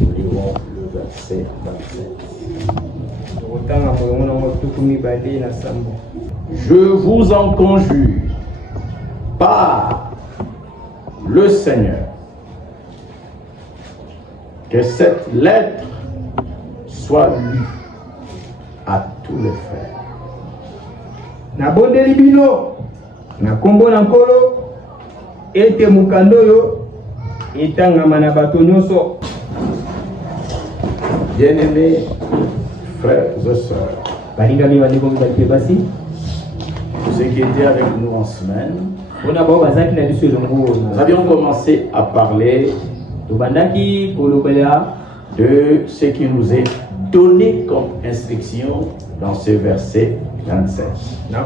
Nous lirons le verset 27. Je vous en conjure par le Seigneur que cette lettre soit lue à tous les frères. Nabondeli bino na kombo na nkolo ete mukando yo etangama na bato nyonso. Bien-aimés frères et sœurs, ceux qui étaient avec nous en semaine, nous avions commencé à parler de ce qui nous est donné comme instruction dans ce verset 27. Je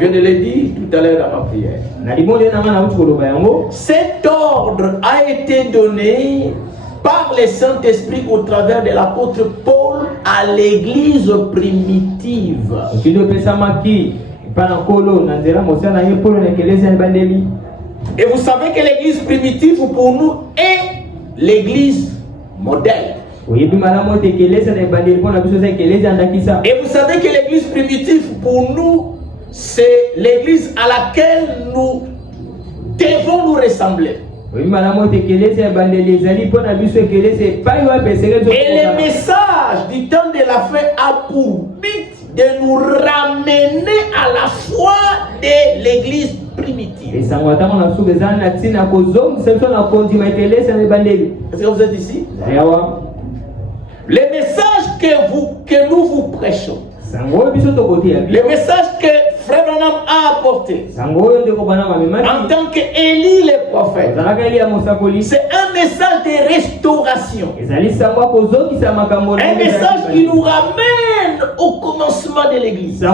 viens de le dire tout à l'heure dans ma prière. Cet ordre a été donné par le Saint-Esprit au travers de l'apôtre Paul à l'église primitive. Et vous savez que l'église primitive pour nous est l'église modèle. Et vous savez que l'église primitive pour nous, c'est l'église à laquelle nous devons nous ressembler. Et le message du temps de la fin a pour but de nous ramener à la foi de l'église primitive. Est-ce que vous êtes ici? Le message que nous vous prêchons, le message que Frère Branham a apporté en tant qu'Élie le prophète, c'est un message de restauration, un message qui nous ramène au commencement de l'église. Et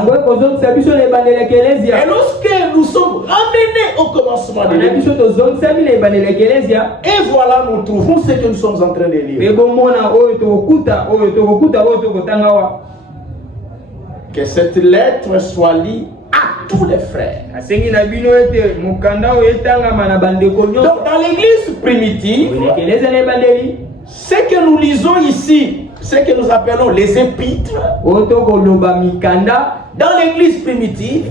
lorsque nous sommes ramenés au commencement de l'église, et voilà nous trouvons ce que nous sommes en train de lire. Que cette lettre soit lue à tous les frères. Donc dans l'église primitive, ce que nous lisons ici, ce que nous appelons les épîtres, dans l'église primitive,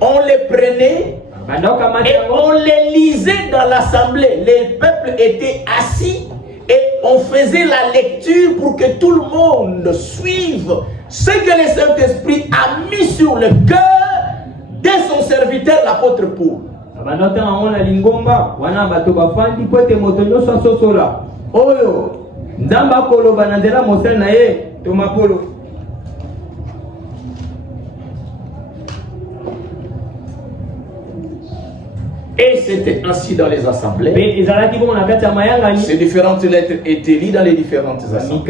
on les prenait et on les lisait dans l'assemblée. Les peuples étaient assis et on faisait la lecture pour que tout le monde suive ce que le Saint-Esprit a mis sur le cœur de son serviteur, l'apôtre Paul. Et c'était ainsi dans les assemblées. Ces différentes lettres étaient liées dans les différentes assemblées.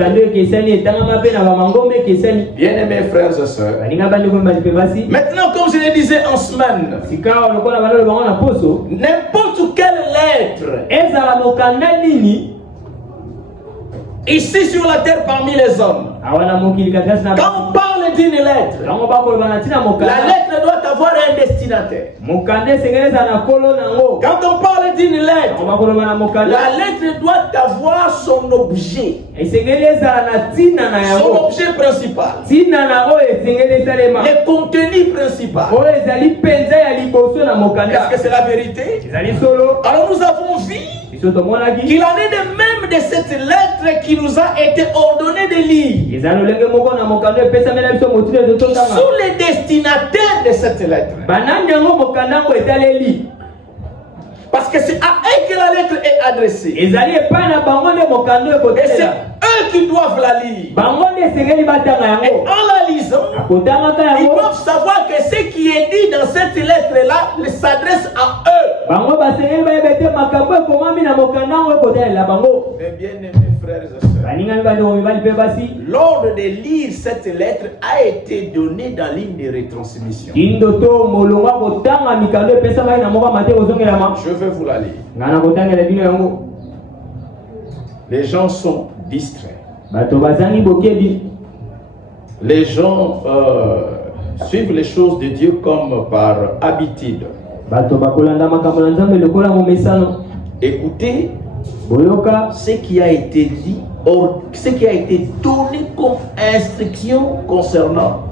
Bien-aimés frères et sœurs, maintenant, comme je le disais en semaine, n'importe quelle lettre ici sur la terre parmi les hommes, quand on parle d'une lettre, la lettre doit avoir un destinataire. Quand on parle d'une lettre, la lettre doit avoir son objet. Son objet principal. Le contenu principal. Est-ce que c'est la vérité? Alors nous avons vu qu'il en est de même de cette lettre qui nous a été ordonnée de lire. Sous les destinataires de cette lettre. Parce que c'est à eux que la lettre est adressée. Et c'est eux qui doivent la lire. Et en la lisant, ils doivent savoir que ce qui est dit dans cette lettre-là s'adresse à eux. Mais bien aimés frères et sœurs, l'ordre de lire cette lettre a été donné dans l'hymne de retransmission. Je vais vous la lire. Les gens sont distraits. Les gens suivre les choses de Dieu comme par habitude. Écoutez ce qui a été dit, ce qui a été donné comme instruction concernant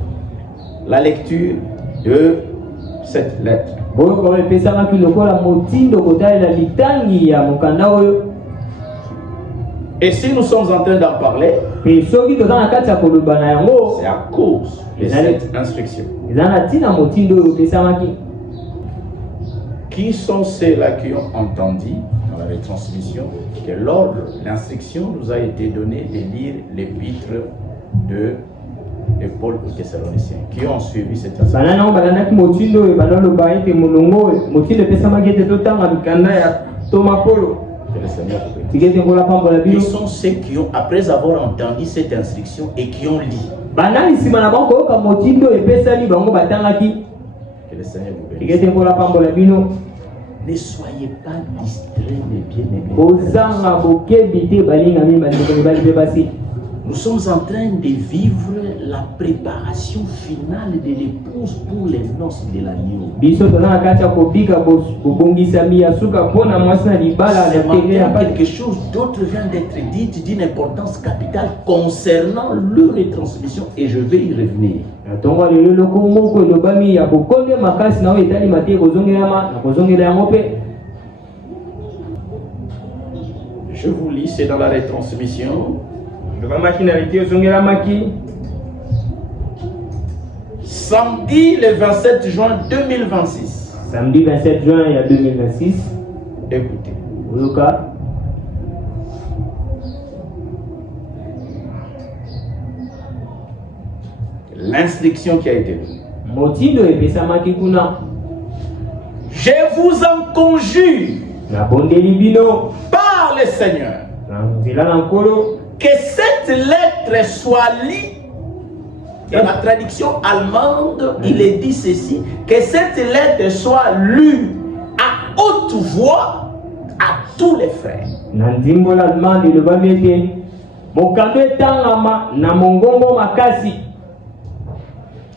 la lecture de cette lettre. Et si nous sommes en train d'en parler, c'est à cause de cette instruction. Qui sont ceux-là qui ont entendu dans la retransmission que l'ordre, l'instruction nous a été donnée de lire l'épître de Paul aux Thessaloniciens, qui ont suivi cette instruction? Qui sont ceux qui ont, après avoir entendu cette instruction et qui ont lu? Que le Seigneur vous bénisse. Ne soyez pas distraits, mes bien-aimés. Nous sommes en train de vivre la préparation finale de l'épouse pour les noces de l'agneau. Quelque chose d'autre vient d'être dit d'une importance capitale concernant le retransmission et je vais y revenir. Je vous lis, c'est dans la retransmission. Samedi le 27 juin 2026. Samedi 27 juin 2026. Écoutez. L'instruction qui a été donnée. Je vous en conjure par le Seigneur que cette lettre soit lue. Dans la traduction allemande, il est dit ceci, que cette lettre soit lue à haute voix à tous les frères.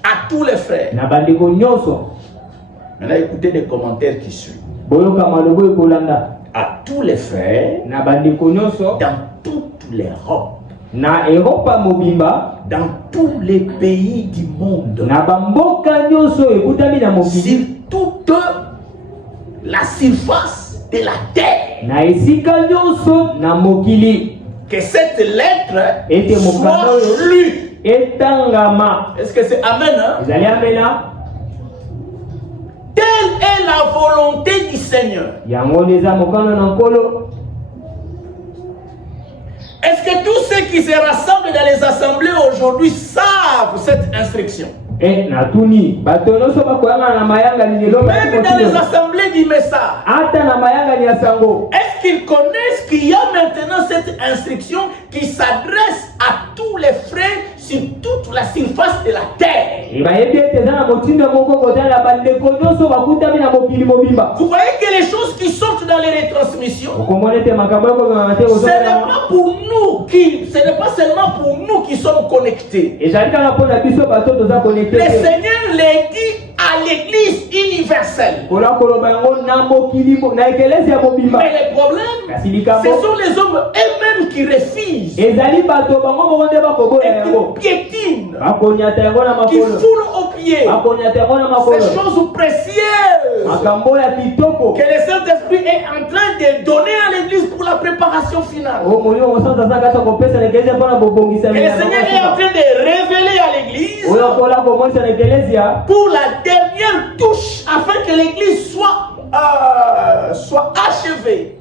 À tous les frères. Maintenant, écoutez les commentaires qui suivent. À tous les frères, dans toutes les Europes, dans tous les pays du monde, sur toute la surface de la terre, que cette lettre soit lue. Est-ce que c'est Amen? Telle est la volonté du Seigneur. Est-ce que tous ceux qui se rassemblent dans les assemblées aujourd'hui savent cette instruction? Même dans les assemblées du message, est-ce qu'ils connaissent qu'il y a maintenant cette instruction qui s'adresse à tous les frères sur toute la surface de la terre? Vous voyez que les choses qui sortent dans les retransmissions, ce n'est pas seulement pour nous qui sommes connectés. Le Seigneur l'a dit à l'église universelle. Mais le problème, ce sont les hommes eux-mêmes qui refusent, et qui piétinent, qui foulent aux pieds ces choses précieuses que le Saint-Esprit est en train de donner à l'église pour la préparation finale. Que le Seigneur est en train de révéler à l'église pour la dernière touche afin que l'église soit achevée.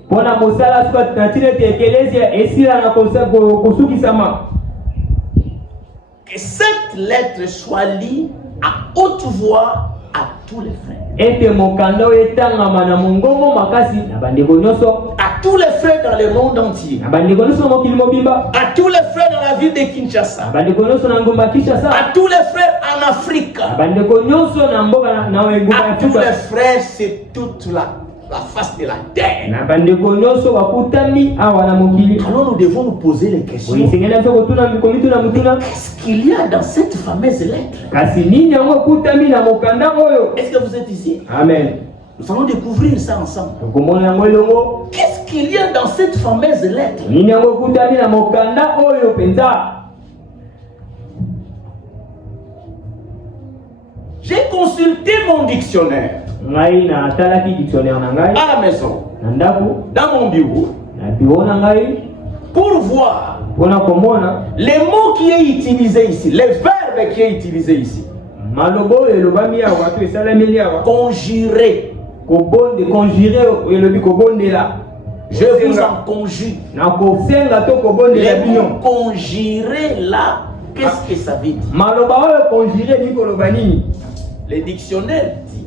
Que cette lettre soit lue à haute voix à tous les frères. À tous les frères dans le monde entier. À tous les frères dans la ville de Kinshasa. À tous les frères en Afrique. À tous les frères sur toute la la face de la terre. Alors nous devons nous poser les questions. Qu'est-ce qu'il y a dans cette fameuse lettre? Est-ce que vous êtes ici? Amen. Nous allons découvrir ça ensemble. Qu'est-ce qu'il y a dans cette fameuse lettre? J'ai consulté mon dictionnaire à la maison, dans mon bureau, pour voir les mots qui est utilisé ici, les verbes qui est utilisé ici. Conjurer. Je vous en conjure. Les mots conjurer là, qu'est-ce que ça veut dire? Le dictionnaire dit.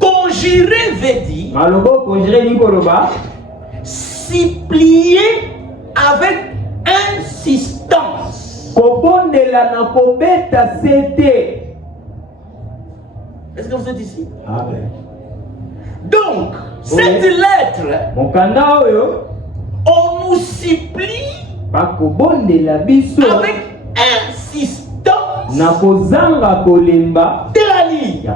Conjurer veut dire supplier avec insistance. Est-ce que vous êtes ici? Amen. Donc, cette lettre, on nous supplie avec insistance de la lire.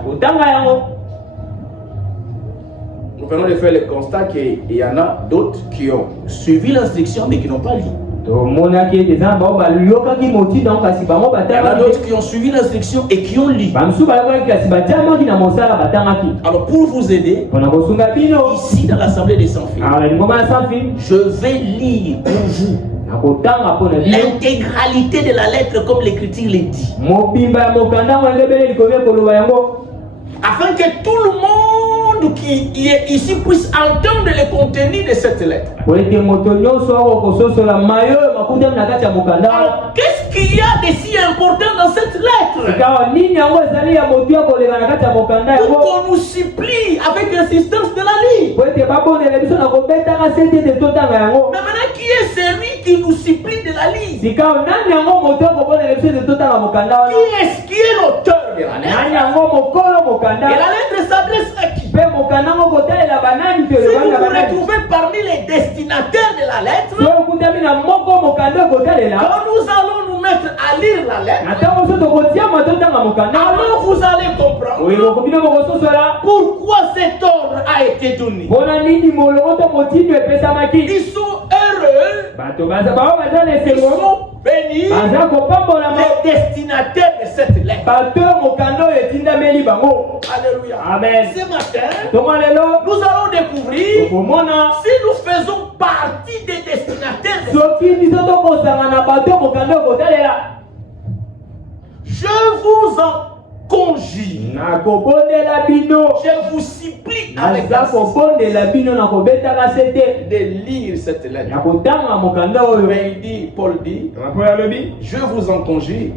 Nous venons de faire le constat qu'il y en a d'autres qui ont suivi l'instruction mais qui n'ont pas lu. Il y en a d'autres qui ont suivi l'instruction et qui ont lu. Alors pour vous aider, ici dans l'Assemblée des Sans-Fils, je vais lire pour vous l'intégralité de la lettre comme l'Écriture le dit. Afin que tout le monde qui est ici puisse entendre le contenu de cette lettre. Alors, qu'est-ce qu'il y a de si important dans cette lettre? Pour qu'on nous supplie avec insistance de la lire. Mais maintenant, qui est celui qui nous supplie de la lire? Qui est l'auteur de la lettre? Et la lettre s'adresse à qui? Si vous vous retrouvez parmi les destinataires de la lettre, quand nous allons nous mettre à lire la lettre, alors vous allez comprendre pourquoi cet ordre a été donné. Ils sont heureux, ils sont bénis, les destinataires de cette lettre. Alléluia. Amen. Ce matin, nous allons découvrir si nous faisons partie des destinataires de cette lettre. Je vous en conjure. Je vous supplie avec de lire cette lettre. Mais il dit, Paul dit, je vous en conjure.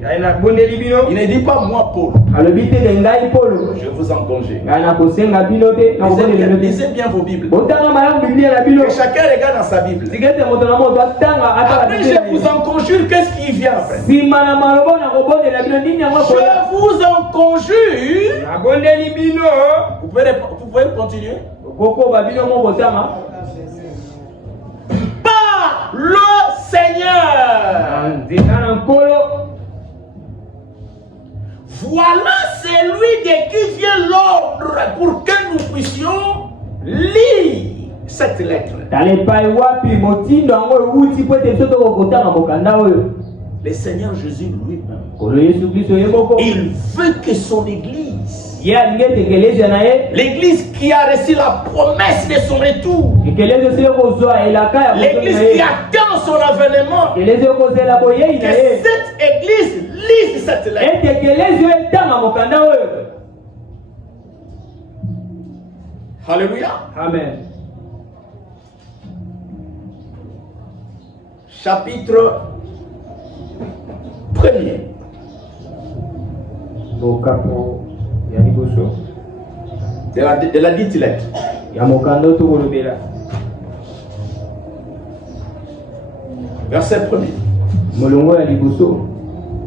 Il ne dit pas moi Paul. Je vous en conjure. Lisez bien vos Bibles. Que chacun regarde dans sa Bible. Après je vous en conjure, qu'est-ce qui vient après? Je vous en conjure. Vous pouvez continuer. Par le Seigneur. Voilà celui de qui vient l'ordre pour que nous puissions lire cette lettre. Le Seigneur Jésus lui-même, il veut que son Église, l'église qui a reçu la promesse de son retour, l'église qui attend son avènement, que cette église lise cette lettre. Alléluia. Amen. Chapitre 1er. De la dite lettre. Verset 1er.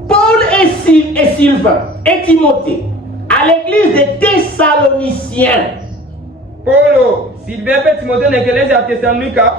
Paul et Sylvain et Timothée à l'église des Thessaloniciens Paulo, Sylvain pe Timothée na ekelezi ya Thessalonika.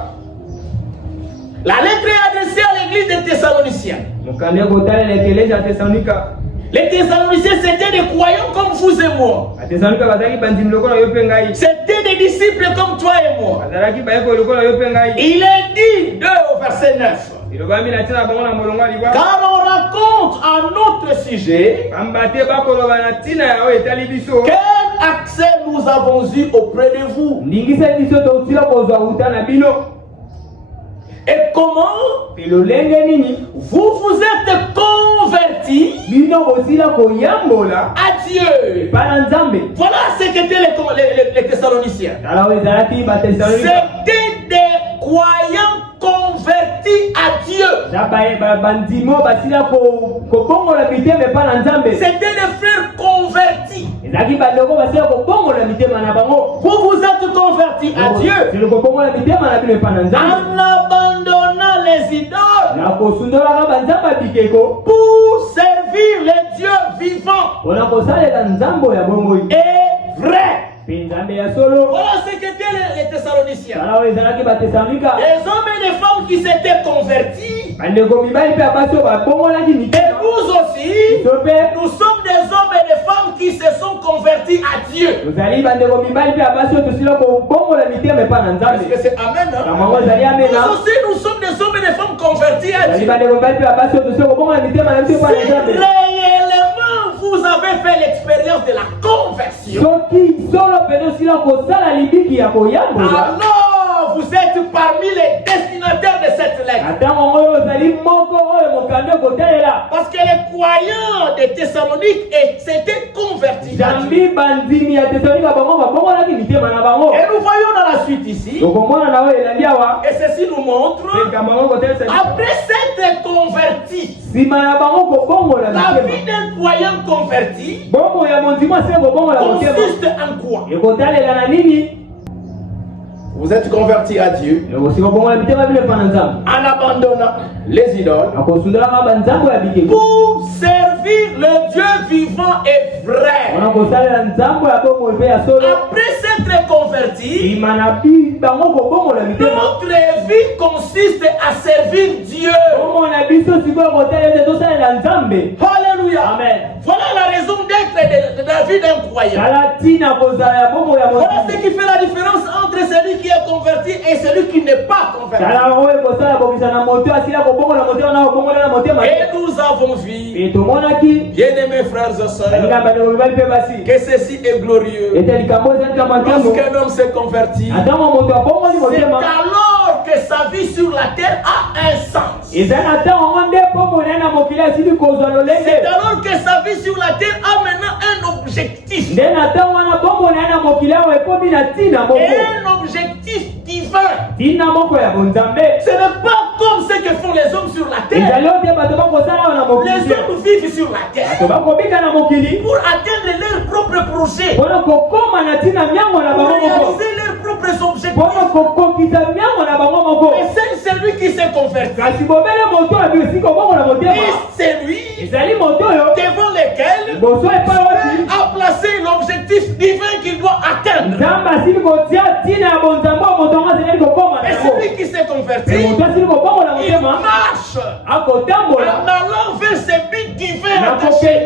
La lettre est adressée à l'église des Thessaloniciens. Mokande kotala na ekelezi ya Thessalonika. Les Thessaloniciens, c'était des croyants comme vous et moi. Thessalonika bazali bandimi lokola yo pe ngai. C'était des disciples comme toi et moi. Bazalaki bayeko lokola yo pe ngai. Il est dit 2 au verset 9. Ilobami na tina bango na molongo liwa. Car on raconte un autre sujet. Ambate bakoloba na tina ya o etali biso. Quel accès nous avons eu auprès de vous? Ndingisa biso to tila kozwa uta na bino. Et comment vous vous êtes convertis à Dieu. Voilà ce qu'étaient les Thessaloniciens. C'était des croyants convertis à Dieu. C'était des frères convertis. Vous vous êtes convertis à Dieu en abandonnant les idoles pour servir les dieux vivants et vrais. Voilà ce qu'étaient les Thessaloniciens. Les hommes et les femmes qui s'étaient convertis. Et nous aussi, nous sommes des hommes et des femmes qui se sont convertis à Dieu. Est-ce que c'est amen? Hein? Nous aussi, nous sommes des hommes et des femmes convertis à Dieu. Si réellement vous avez fait l'expérience de la conversion, alors vous êtes parmi les destinataires de cette lettre. Parce que les croyants de Thessalonique s'étaient convertis à Dieu. Et nous voyons dans la suite ici, et ceci nous montre, après s'être converti, la vie d'un croyant converti consiste en quoi? Vous êtes convertis à Dieu en abandonnant les idoles pour servir le Dieu vivant et vrai. Après s'être convertis, notre vie consiste à servir Dieu. Alléluia. Amen. Voilà la raison d'être de la vie d'un croyant. Voilà ce qui fait la différence entre celui qui est converti et celui qui n'est pas converti. Et nous avons vu, bien-aimés frères et sœurs, que ceci est glorieux. Lorsqu'un homme s'est converti, c'est alors que sa vie sur la terre a un sens. C'est alors que sa vie sur la terre a maintenant un objectif. Et un objectif divin. Ce n'est pas comme ce que font les hommes sur la terre. Les hommes vivent sur la terre pour atteindre leurs propres projets, pour réaliser leurs propres objectifs. Et c'est celui qui s'est converti. C'est lui devant lequel Dieu a placé l'objectif divin qu'il doit atteindre. Et celui qui s'est converti, il marche en allant vers ses buts divins attachés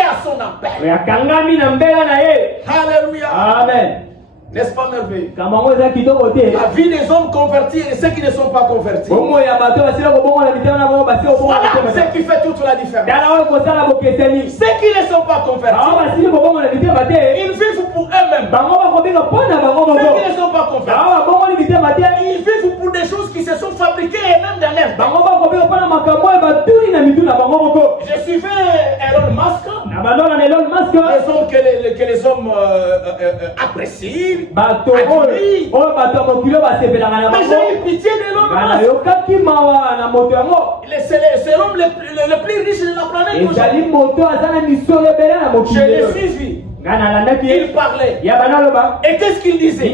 à son appel. Alléluia. Amen. N'est-ce pas merveilleux? La vie des hommes convertis et ceux qui ne sont pas convertis. Voilà ce qui fait toute la différence. Ceux qui ne sont pas convertis, ils vivent pour eux-mêmes. Ceux qui ne sont pas convertis, ils vivent pour des choses qui se sont fabriquées et même dans l'air. Je suivais Elon Musk. Les hommes que les hommes apprécient. Mais j'ai eu pitié de l'homme. C'est l'homme le plus riche de la planète. Je l'ai suivi. Il parlait. Et qu'est-ce qu'il disait?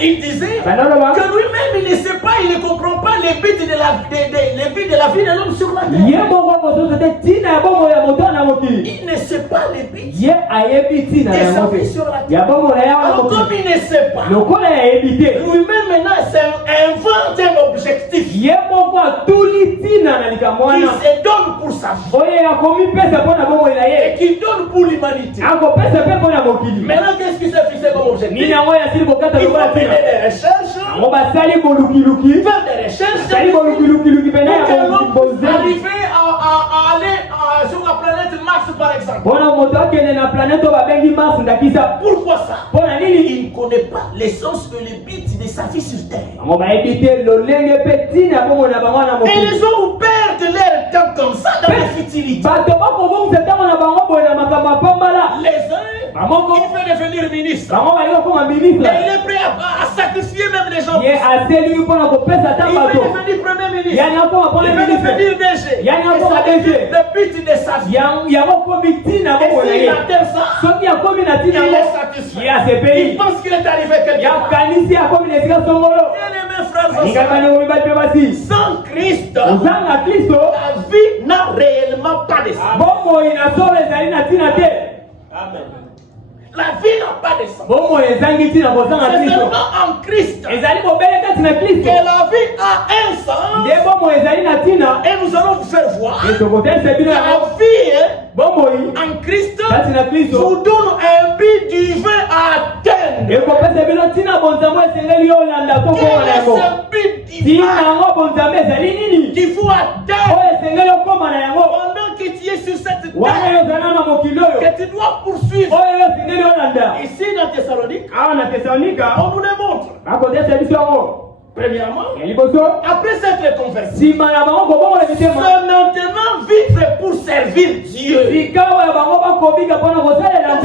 Il disait que lui-même il ne sait pas, il ne comprend pas les les buts de la vie de l'homme sur la terre. Il ne sait pas les buts de sa vie sur la terre. Alors comme il ne sait pas, lui-même maintenant invente un objectif. Il se donne pour sa vie. Et qu'il donne pour l'humanité. Maintenant, qu'est-ce qu'il s'est fixé comme objectif? Il faut mener des recherches. Faire des recherches. Pour arriver à aller sur la planète Mars, par exemple. Pourquoi ça? Il ne connaît pas l'essence et le but de sa vie sur terre. Et les gens perdent leur temps comme ça dans la futilité. Les uns, il veut devenir ministre. Et il est prêt à sacrifier même les gens. Il veut devenir premier ministre. Il veut devenir DG. Et ça devient le but de sa vie. Et s'il atteint ça, il est satisfait. Il pense qu'il est arrivé quelque part. Bien-aimés frères et sœurs, sans Christ, la vie n'a réellement pas de sens. Amen. La vie n'a pas de sens. C'est seulement en Christ que la vie a un sens. Et nous allons vous faire voir que la vie en Christ vous donne un but divin à atteindre. Quel est ce but divin qu'il faut atteindre pendant que tu es sur cette terre, que tu dois poursuivre? Ici dans Thessalonique, on nous démontre. Premièrement, après s'être converti, c'est maintenant vivre pour servir Dieu.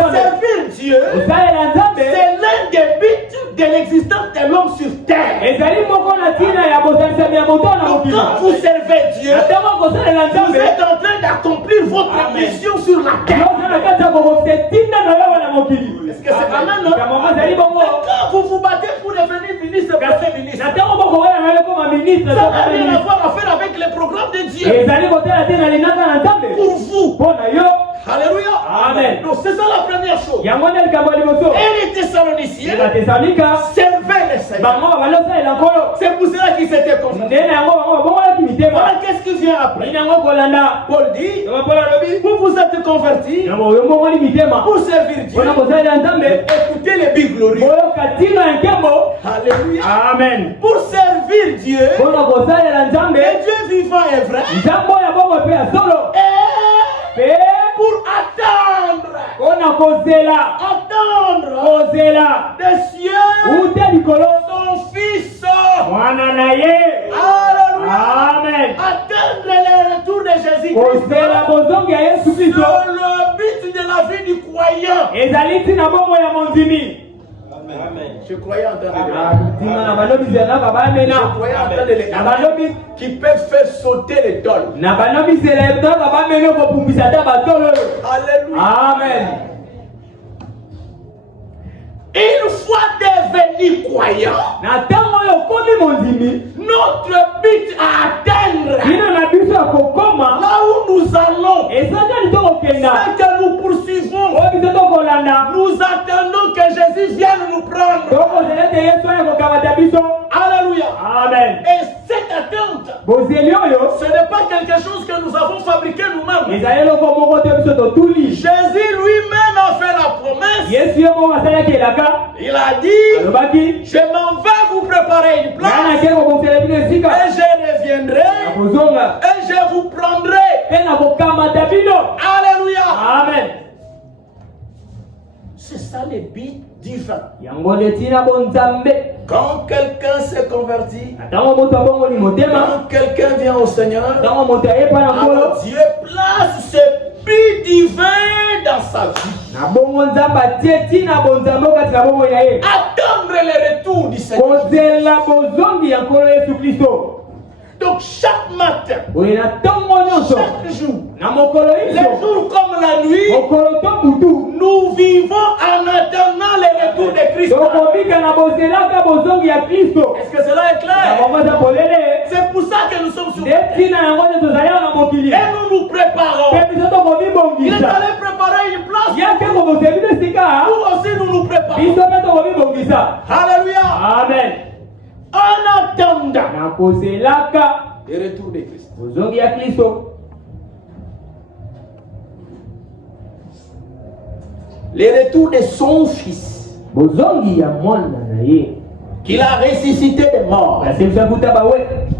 Servir Dieu, c'est l'un des buts de l'existence de l'homme sur terre. Donc quand vous servez Dieu, vous êtes en train d'accomplir votre mission sur la terre. Est-ce que c'est amen, non? Quand vous vous battez pour devenir ministre, premier ministre, ça n'a rien à faire avec les programmes de Dieu. Pour vous. Alléluia. Amen. Donc c'est ça la première chose. Et les Thessaloniciens servaient les Seigneurs. C'est pour cela qu'ils s'étaient convertis. Voilà qu'est-ce qui vient après. Paul dit, vous vous êtes convertis pour servir Dieu. Écoutez les bigs glorieux. Alléluia. Amen. Pour servir Dieu, le Dieu vivant et vrai, et pour attendre des cieux son fils. Alléluia. Amen. Attendre le retour de Jésus-Christ. C'est le but de la vie du croyant. Amen. Je croyais entendre les qui peuvent faire sauter les tôles. Alléluia. Amen. Une fois devenu croyant, notre but à atteindre, là où nous allons, c'est que nous poursuivons. Nous attendons que Jésus vienne nous prendre. Alléluia. Amen. Et cette attente, ce n'est pas quelque chose que nous avons fabriqué nous-mêmes. Jésus lui-même a fait la promesse. Il a dit, je m'en vais vous préparer une place. Et je reviendrai. Et je vous prendrai. Alléluia. Amen. C'est ça le but divin. Quand quelqu'un s'est converti, quand quelqu'un vient au Seigneur, alors Dieu place ce but divin dans sa vie. Attendre le retour du Seigneur. Donc chaque matin, chaque jour, les jours comme la nuit, nous vivons en attendant le retour de Christ. Christ. tokobika na bozelaka bozongi ya Kristo. Est-ce que cela est clair? Babaza polele. C'est pour ça que nous sommes sur terre. Ndetina yango nde tozali na mokili. Et nous nous préparons. Pe biso Il est tokobibongisa. allé préparer une place. Yake koboseli besika. Nous aussi nous nous préparons. Biso pe tokobibongisa. Alléluia. Amen. En attendant Na kozelaka le retour de Christ. bozongi ya Kristo. Le retour de son fils Bozongi ya mwana na ye. qu'il a ressuscité des morts. Kasi msakuta bawe.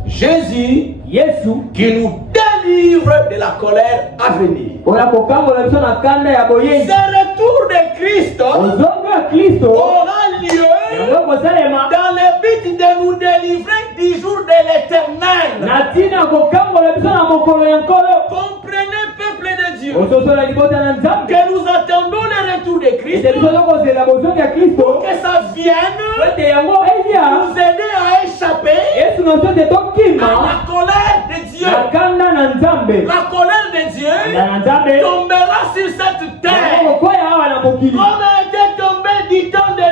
Jésus Yesu qui nous délivre de la colère à venir. ola kokangola biso na kanda ya Ce boyei. retour de Christ Bozongi ya Kristo aura lieu yango kosalema dans le but de nous délivrer du jour de l'éternel. na ntina kokangola biso na mokolo ya nkolo. Comprenez, peuple de Dieu, Ososola libota na Nzambe. que nous attendons le retour de Christ Ete biso tokozela bozongi ya Kristo. que ça vienne Ete yango elia. nous aider à échapper Yesu na biso te à tokima la colère de Dieu. na kanda na Nzambe. La colère de Dieu Na Nzambe tombera sur cette terre kokoya awa na mokili. comme elle était tombée du temps de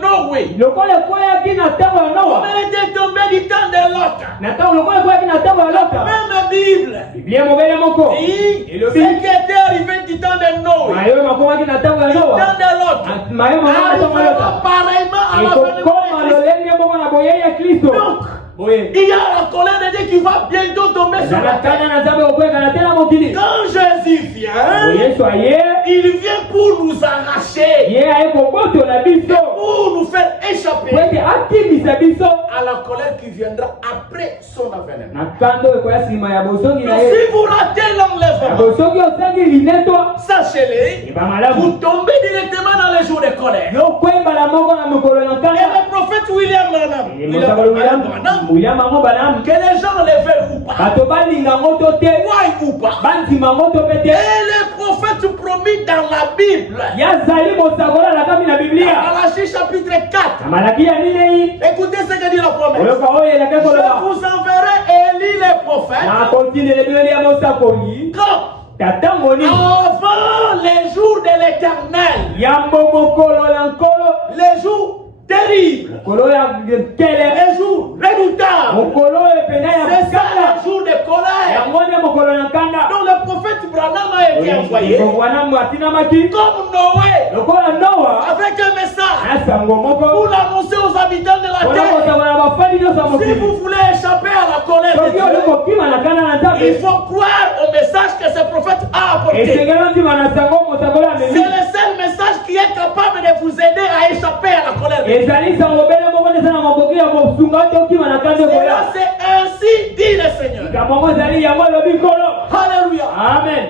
Noé, Lokola ekoyaki na ntango ya comme Noa. elle était tombée du temps de Lot. Na ntango lokola ekoyaki na ntango ya Lota. Même la Bible Biblia mobele moko. dit ce Elobi. qui était arrivé du temps de Noé, Mayo makomaki na ntango ya du temps Noa. de Lot, Mayo makomaki na ntango ya arrivera Lota. pareillement à la Ekokoma venue de Christ. lolenge bongo na boyei ya Kristo. Donc, Boye. il y a la colère de Dieu qui va bientôt tomber sur la Ezala terre. kanda na Nzambe kokweka na te na mokili. Quand Jésus vient, Yesu aye. il vient pour nous arracher, Ye aye kobotola biso. pour nous faire échapper Po ete akimisa biso à la colère qui viendra après son avènement. na kando ekoya nsima ya bosongi na Donc, ye. si vous ratez Ya l'enlèvement, bosongi osangi linetwa sachez-le, eba malamu. vous tombez directement dans les jours de colère. yokwembala moko na mokolo na Et nkanda. le prophète William Branham, Mosakoli William yango balamu. que les gens le veulent ou pas, Bato balinga ngo to te. croient ou pas, Bandima ngo to pe et te. les prophètes promis dans la Bible, Yazali mosakola na kami na Biblia. Malachie chapitre 4, Na malaki ya minei. écoutez ce que dit la promesse. Oyoka oyo elaka Je koloba. vous enverrai Élie les prophètes Na kontinele bileli ya mosakoli. quand Tatangoni. avant les jours de l'éternel, Yambo mokolo na nkolo. les jours terribles, Mokolo ya kele. les jours redoutables. Mokolo epena ya C'est ça kanda. les jours de colère. Yango nde mokolo na kanda. Donc le prophète Branham a été envoyé Wana mwatinamaki. comme Noé Lokola Noa. avec un message Asango moko. pour l'annoncer aux habitants de la Wana terre. kosakola bafali nyonso ya Si mokili. vous voulez échapper à la colère de Soki Dieu, oli kokima na kanda na il Nzambe. faut croire au message que ce prophète a apporté. Esengeli ndima na sango mosakola C'est amemi. le seul message qui est capable de vous aider à échapper à la colère de Dieu. Ezali sango bele moko nde sana makoki ya kosunga te okima na kanda Et là, ekoya. c'est ainsi dit le Seigneur. Likambo yango ezali yango elobi nkolo. Alléluia. Amen.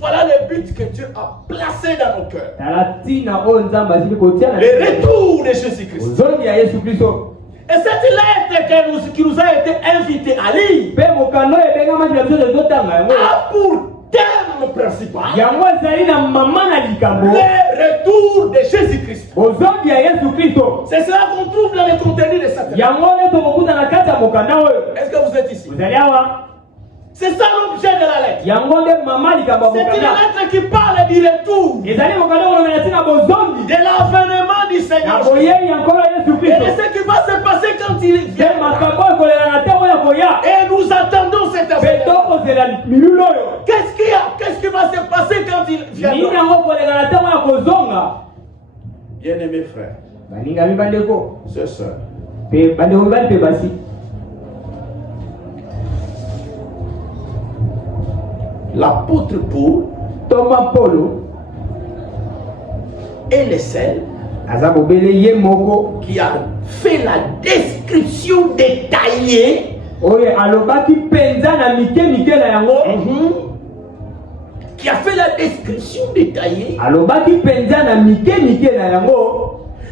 Voilà le but que Dieu a placé dans nos cœurs. Tala ntina oyo Nzambe azili kotia na Le retour de Jésus-Christ. ozongi ya Yesu Kristo. Et cette lettre qui nous a été invitée à lire Mpe mokano ebengamaki na biso tozotanga yango. a pour thème principal Yango ezali na mama na likambo. le retour de Jésus-Christ. Ozongi ya Yesu Kristo. C'est cela qu'on trouve dans le contenu de cette lettre. Yango nde tokokuta na kati ya mokanda oyo. Est-ce que vous êtes ici? Ozali awa. C'est ça l'objet de la lettre. Yango nde mama likambo ya C'est une mokanda. lettre qui parle du retour, Ezali mokanda oyo na ntina bozongi. de l'avènement du Na Seigneur. boyei ya nkolo ya Yesu Et Kristo. de ce qui va se passer quand il Ye viendra. makambo ekolela na ntango ya koya. Et nous attendons cet Mpe avènement. tokozela milulu oyo. Qu'est-ce qu'il y a? Qu'est-ce qui va se passer quand il Nini viendra? yango kolela na ntango ya kozonga. Bien-aimés frères, Balingami bandeko. sœurs, Mpe bandeko mibali mpe basi. l'apôtre Paul Thomas Polo. est le seul Aza mobele ye moko. qui a fait la description détaillée Oye alobaki penza na mike mike na yango. qui a fait la description détaillée Alobaki penza na mike mike na yango.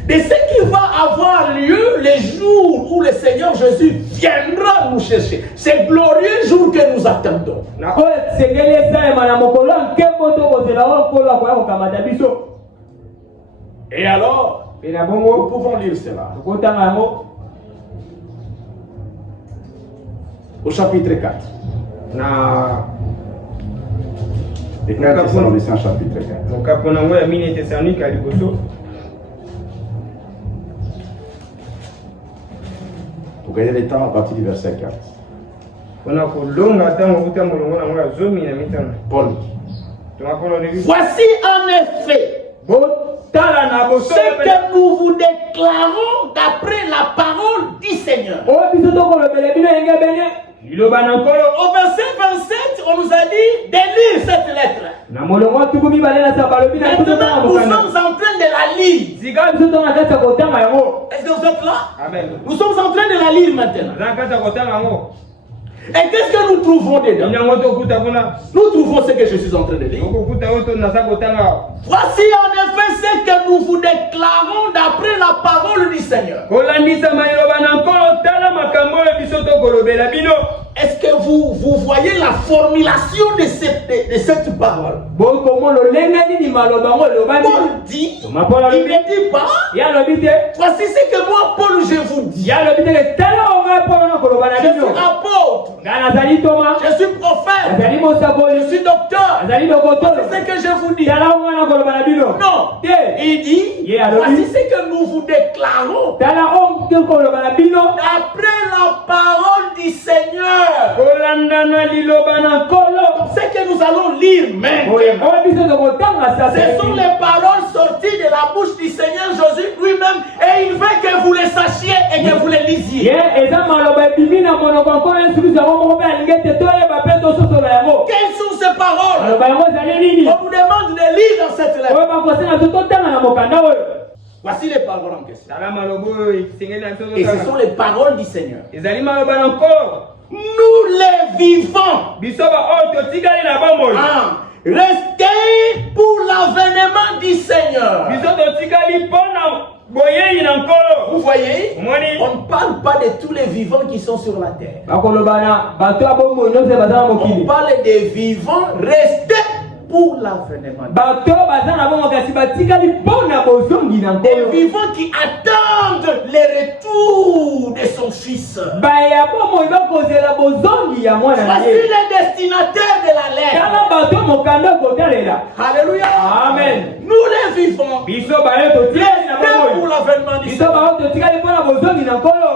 de ce qui va avoir lieu les jours où le Seigneur Jésus viendra nous chercher. C'est glorieux jour que nous attendons. Na oyo sengeli esalema na mokolo ya nkembo tokozela oyo nkolo akoya kokamata biso. Et alors, Mpe na nous bongo pouvons lire cela tokotanga yango au chapitre 4. na Les 4 Thessaloniciens chapitre 4. mokapo nango ya mine Thessalonike ya liboso. prenez le temps à partir du verset 4. Paul. Voici en effet ce que nous vous déclarons d'après la parole du Seigneur. Au verset 27, on nous a dit de lire cette lettre. Maintenant, nous sommes en train de la lire. Est-ce que vous êtes là? Amen. Nous sommes en train de la lire maintenant. Et qu'est-ce que nous trouvons dedans? Nous trouvons ce que je suis en train de lire. Voici en effet ce que nous vous déclarons d'après la parole du Seigneur. Est-ce que vous voyez la formulation de cette parole? Paul dit, il ne dit pas, voici ce que moi, Paul, je vous dis. Je suis apôtre, je suis prophète, je suis docteur. C'est ce que je vous dis. Non, il dit, voici ce que nous vous déclarons d'après la parole du Seigneur. Ce que nous allons lire maintenant, ce sont les paroles sorties de la bouche du Seigneur Jésus lui-même, et il veut que vous les sachiez et que vous les lisiez. Quelles sont ces paroles? On vous demande de lire dans cette lettre. Voici les paroles en question. Et ce sont les paroles du Seigneur. Nous les vivons. Restez pour l'avènement du Seigneur. Vous voyez, on ne parle pas de tous les vivants qui sont sur la terre. On parle des vivants restés pour l'avènement. Des vivants qui attendent le retour de son fils. Voici les destinataires de la lettre. Alléluia. Amen. Nous les vivons. Restés pour l'avènement du Seigneur.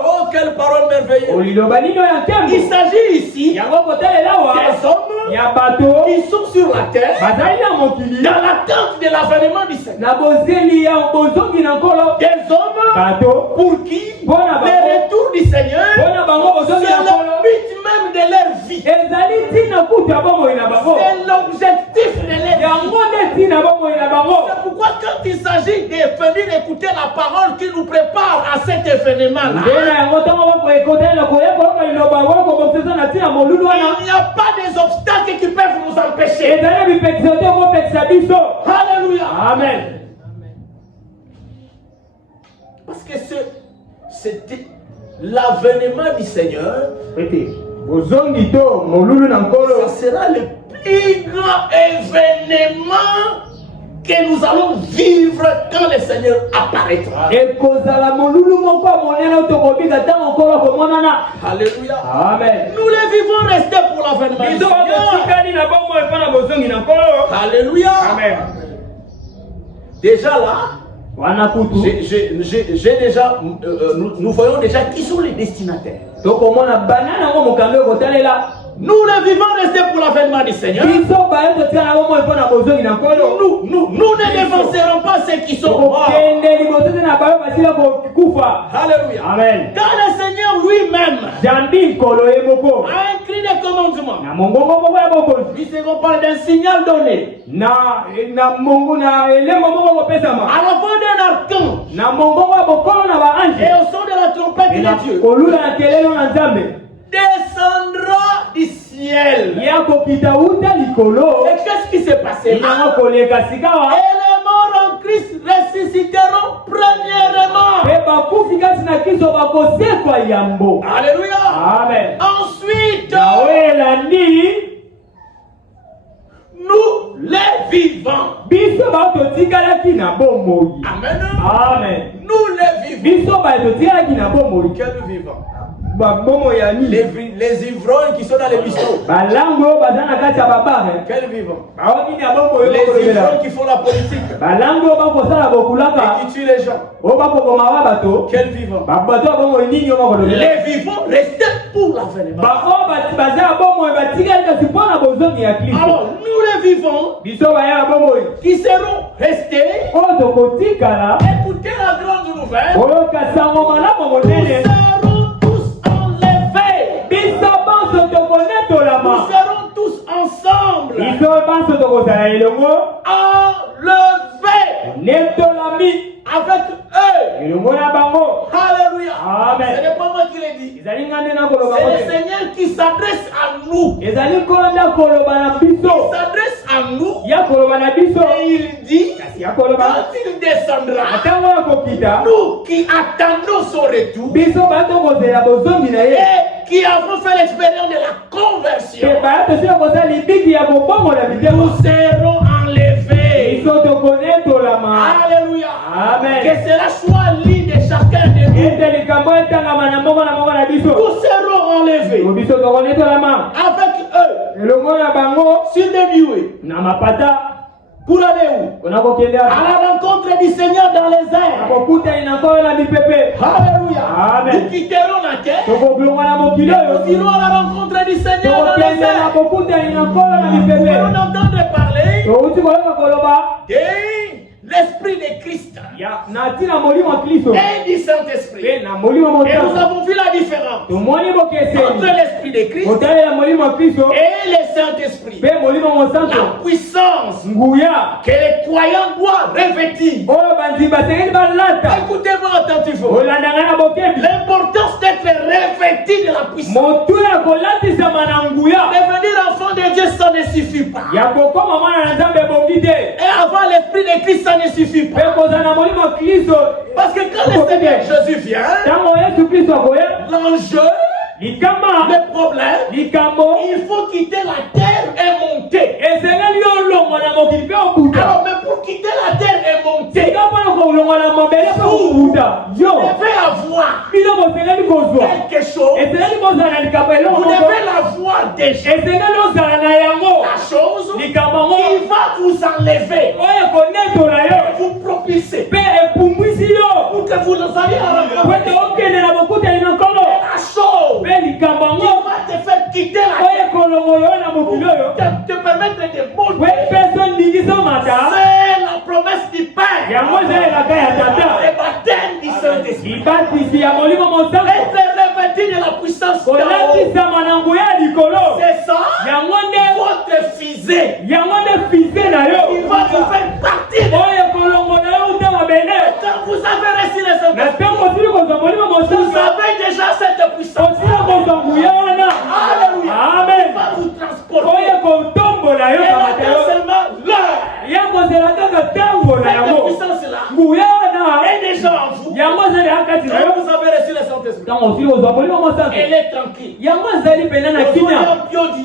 Oh, quelle parole merveilleuse. Il s'agit ici des hommes qui sont sur la terre dans l'attente de l'avènement du Seigneur. Des hommes pour qui le retour du Seigneur c'est le but même de leur vie. C'est l'objectif de leur vie. C'est pourquoi quand il s'agit de venir écouter la parole qui nous prépare à cet événement-là, il n'y a pas des obstacles qui peuvent nous empêcher. Alléluia. Amen. Parce que c'était l'avènement du Seigneur. Ce sera le plus grand événement que nous allons vivre quand le Seigneur apparaîtra. Alléluia. Amen. Nous les vivons rester pour l'avènement du Seigneur. Alléluia. Amen. Déjà là, j'ai déjà, nous voyons déjà qui sont les destinataires. Nous les vivons rester pour l'avènement du Seigneur. Nous ne dévancerons pas ceux qui sont morts. Alléluia. Amen. Quand le Seigneur lui-même a un cri de commandement, nous serons pas d'un signal donné. À la voix d'un archange et au son de la trompette de Dieu, descendra du ciel. Et qu'est-ce qui s'est passé là? Et les morts en Christ ressusciteront premièrement. Alléluia. Amen. Ensuite, nous les vivants. Amen. Amen. Nous les vivants. Quel vivant? les ivrognes qui sont dans les bistrots. Quel vivant? Les ivrognes qui font la politique et qui tuent les gens. Quel vivant? Les vivants restent pour l'avènement. Alors nous les vivants qui seront restés, écoutez la grande nouvelle, nous serons tous enlevés. Nous serons tous ensemble enlevés avec eux. Alléluia. Amen. Ce n'est pas moi qui l'ai dit. C'est le Seigneur qui s'adresse à nous. Il s'adresse à nous. Et il dit, quand il descendra, nous qui attendons son retour et qui avons fait l'expérience de la conversion, nous serons enlevés. Alléluia. Amen. Que cela soit l'île de chacun de nous. Nous serons enlevés avec eux sur des nuées. Pour aller où? À la rencontre du Seigneur dans les airs. Alléluia. Amen. Nous quitterons la terre. Nous irons à la rencontre du Seigneur dans les airs. Nous allons entendre parler de l'Esprit de Christ et du Saint-Esprit. Et nous avons vu la différence entre l'Esprit de Christ et le Saint-Esprit. La puissance que les croyants doivent revêtir. Écoutez-moi attentivement. L'importance d'être revêti de la puissance. Devenir enfant de Dieu, ça ne suffit pas. Et avoir l'Esprit de Christ, ça ne suffit pas. Parce que quand le Seigneur Jésus vient, l'enjeu, le problème, il faut quitter la terre et monter. Alors, mais pour quitter la terre et monter, vous devez avoir quelque chose. Vous devez l'avoir déjà. La chose qui va vous enlever, vous propulser, pour que vous alliez à la chose qui va te faire quitter la terre, pour te permettre de monter. C'est la promesse du Père, le baptême du Saint-Esprit, être revêtu de la puissance d'en haut. C'est ça, votre fusée, qui va vous faire partir. Quand vous avez reçu le Saint-Esprit, vous avez déjà cette puissance. Alléluia. Amen. Il va vous transporter. Et là, seulement cette puissance-là est déjà en vous. Quand vous avez reçu le Saint-Esprit, elle est tranquille.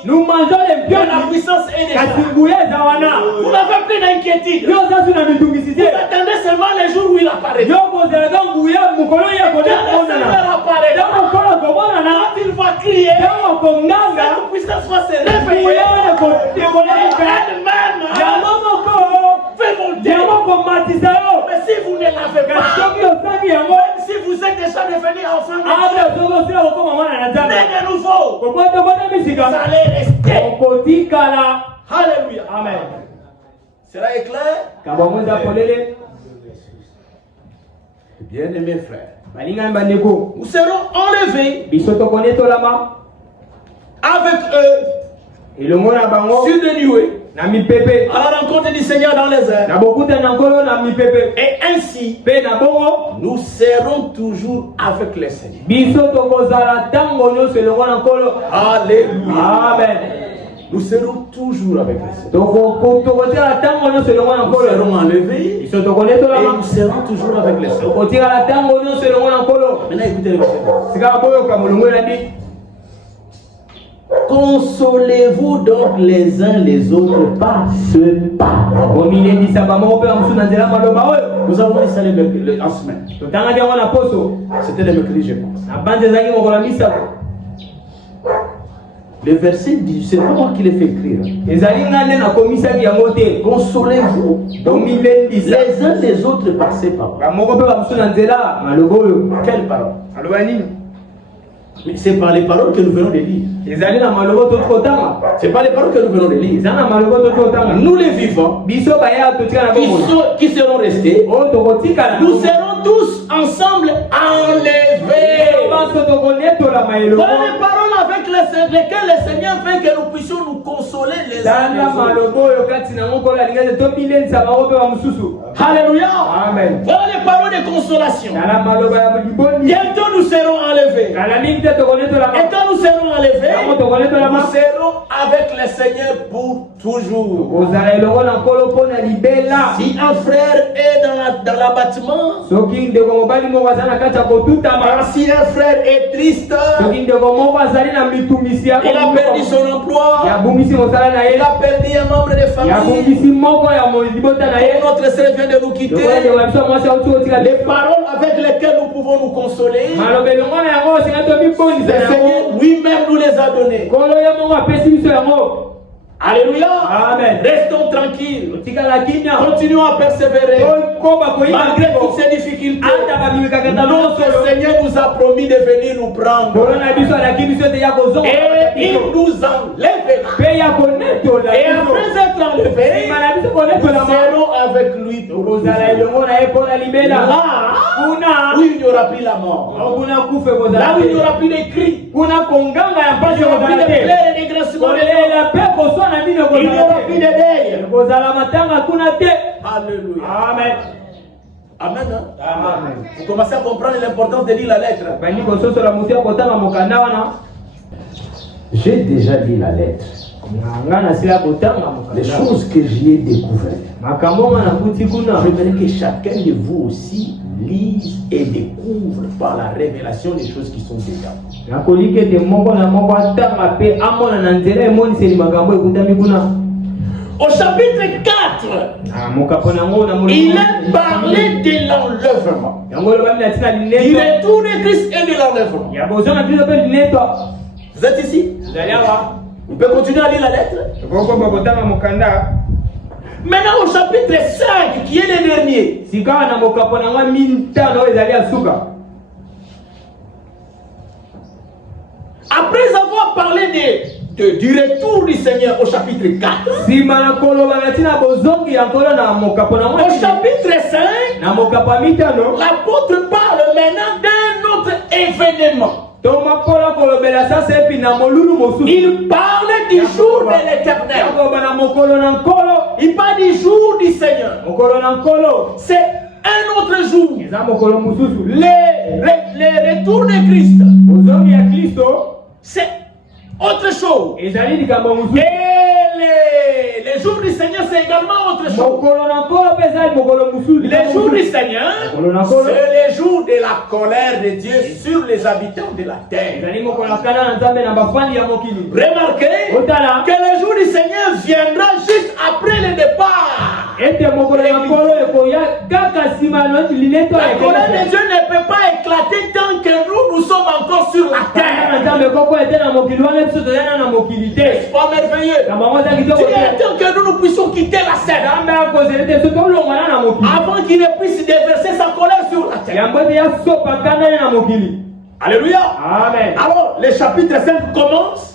Nous mangeons les pions. La puissance est déjà. Vous n'avez plus d'inquiétude. Vous attendez seulement les jours où il apparaît. Quand le Seigneur apparaît, quand il va crier, cette puissance va se réveiller. Elle-même fait monter. Mais si vous ne l'avez pas, même si vous êtes déjà devenu enfant de Dieu, mais de nouveau, vous allez rester. Alléluia. Amen. Cela est clair? Bien-aimés frères, nous serons enlevés avec eux sur des nuées à la rencontre du Seigneur dans les airs. Et ainsi, nous serons toujours avec le Seigneur. Alléluia. Amen. Nous serons toujours avec le Seigneur. Nous serons enlevés et nous serons toujours avec le Seigneur. Maintenant, écoutez le verset. Consolez-vous donc les uns les autres par ce pas. Nous avons installé en semaine. C'était le mercredi, je pense. Le verset dit, c'est pas moi qui l'ai fait écrire. Consolez-vous donc les uns les autres par ces paroles. Quelle parole? Mais c'est par les paroles que nous venons de lire. C'est pas les paroles que nous venons de lire. Nous les vivants, qui seront restés, nous serons tous ensemble enlevés. Voilà les paroles avec lesquelles le Seigneur veut que nous puissions nous consoler les uns les autres. Alléluia. Amen. Voilà les paroles de consolation. Bientôt nous serons enlevés. Et quand nous serons enlevés, nous serons avec le Seigneur pour toujours. Si un frère est dans l'abattement, si un frère est triste, il a perdu son emploi, il a perdu un membre de famille, notre sœur vient de nous quitter, les paroles avec lesquelles nous pouvons nous consoler, le Seigneur lui-même nous les a données. Alléluia. Amen. Restons tranquilles. Continuons à persévérer. Malgré toutes ces difficultés, notre Seigneur nous a promis de venir nous prendre. Et il nous enlèvera. Et après être enlevés, nous serons avec lui pour là où il n'y aura plus la mort. Là où il n'y aura plus de cris. Il n'y aura plus de pleurs et de graissements de dents. Il n'y aura plus de deuil. Alléluia. Amen. Amen. Amen. Vous commencez à comprendre l'importance de lire la lettre. J'ai déjà lu la lettre. Les choses que j'y ai découvertes. J'aimerais que chacun de vous aussi lise et découvre par la révélation des choses qui sont déjà. Au chapitre 4, il est parlé de l'enlèvement. Du retour de Christ et de l'enlèvement. Vous êtes ici? Vous pouvez continuer à lire la lettre. Maintenant au chapitre 5, qui est le dernier. Après avoir parlé du retour du Seigneur au chapitre 4, au chapitre 5, l'apôtre parle maintenant d'un autre événement. Il parle du jour de l'Éternel. Il parle du jour du Seigneur. C'est un autre jour. Le retour de Christ, c'est autre chose. Et les jours du Seigneur, c'est également autre chose. Les jours du Seigneur, c'est les jours de la colère de Dieu sur les habitants de la terre. Remarquez que le jour du Seigneur viendra juste après le départ. La colère de Dieu ne peut pas éclater tant que nous sommes encore sur la terre. C'est pas merveilleux. Dieu attend que nous puissions quitter la scène avant qu'il ne puisse déverser sa colère sur la terre. Alléluia. Amen. Alors, le chapitre 5 commence.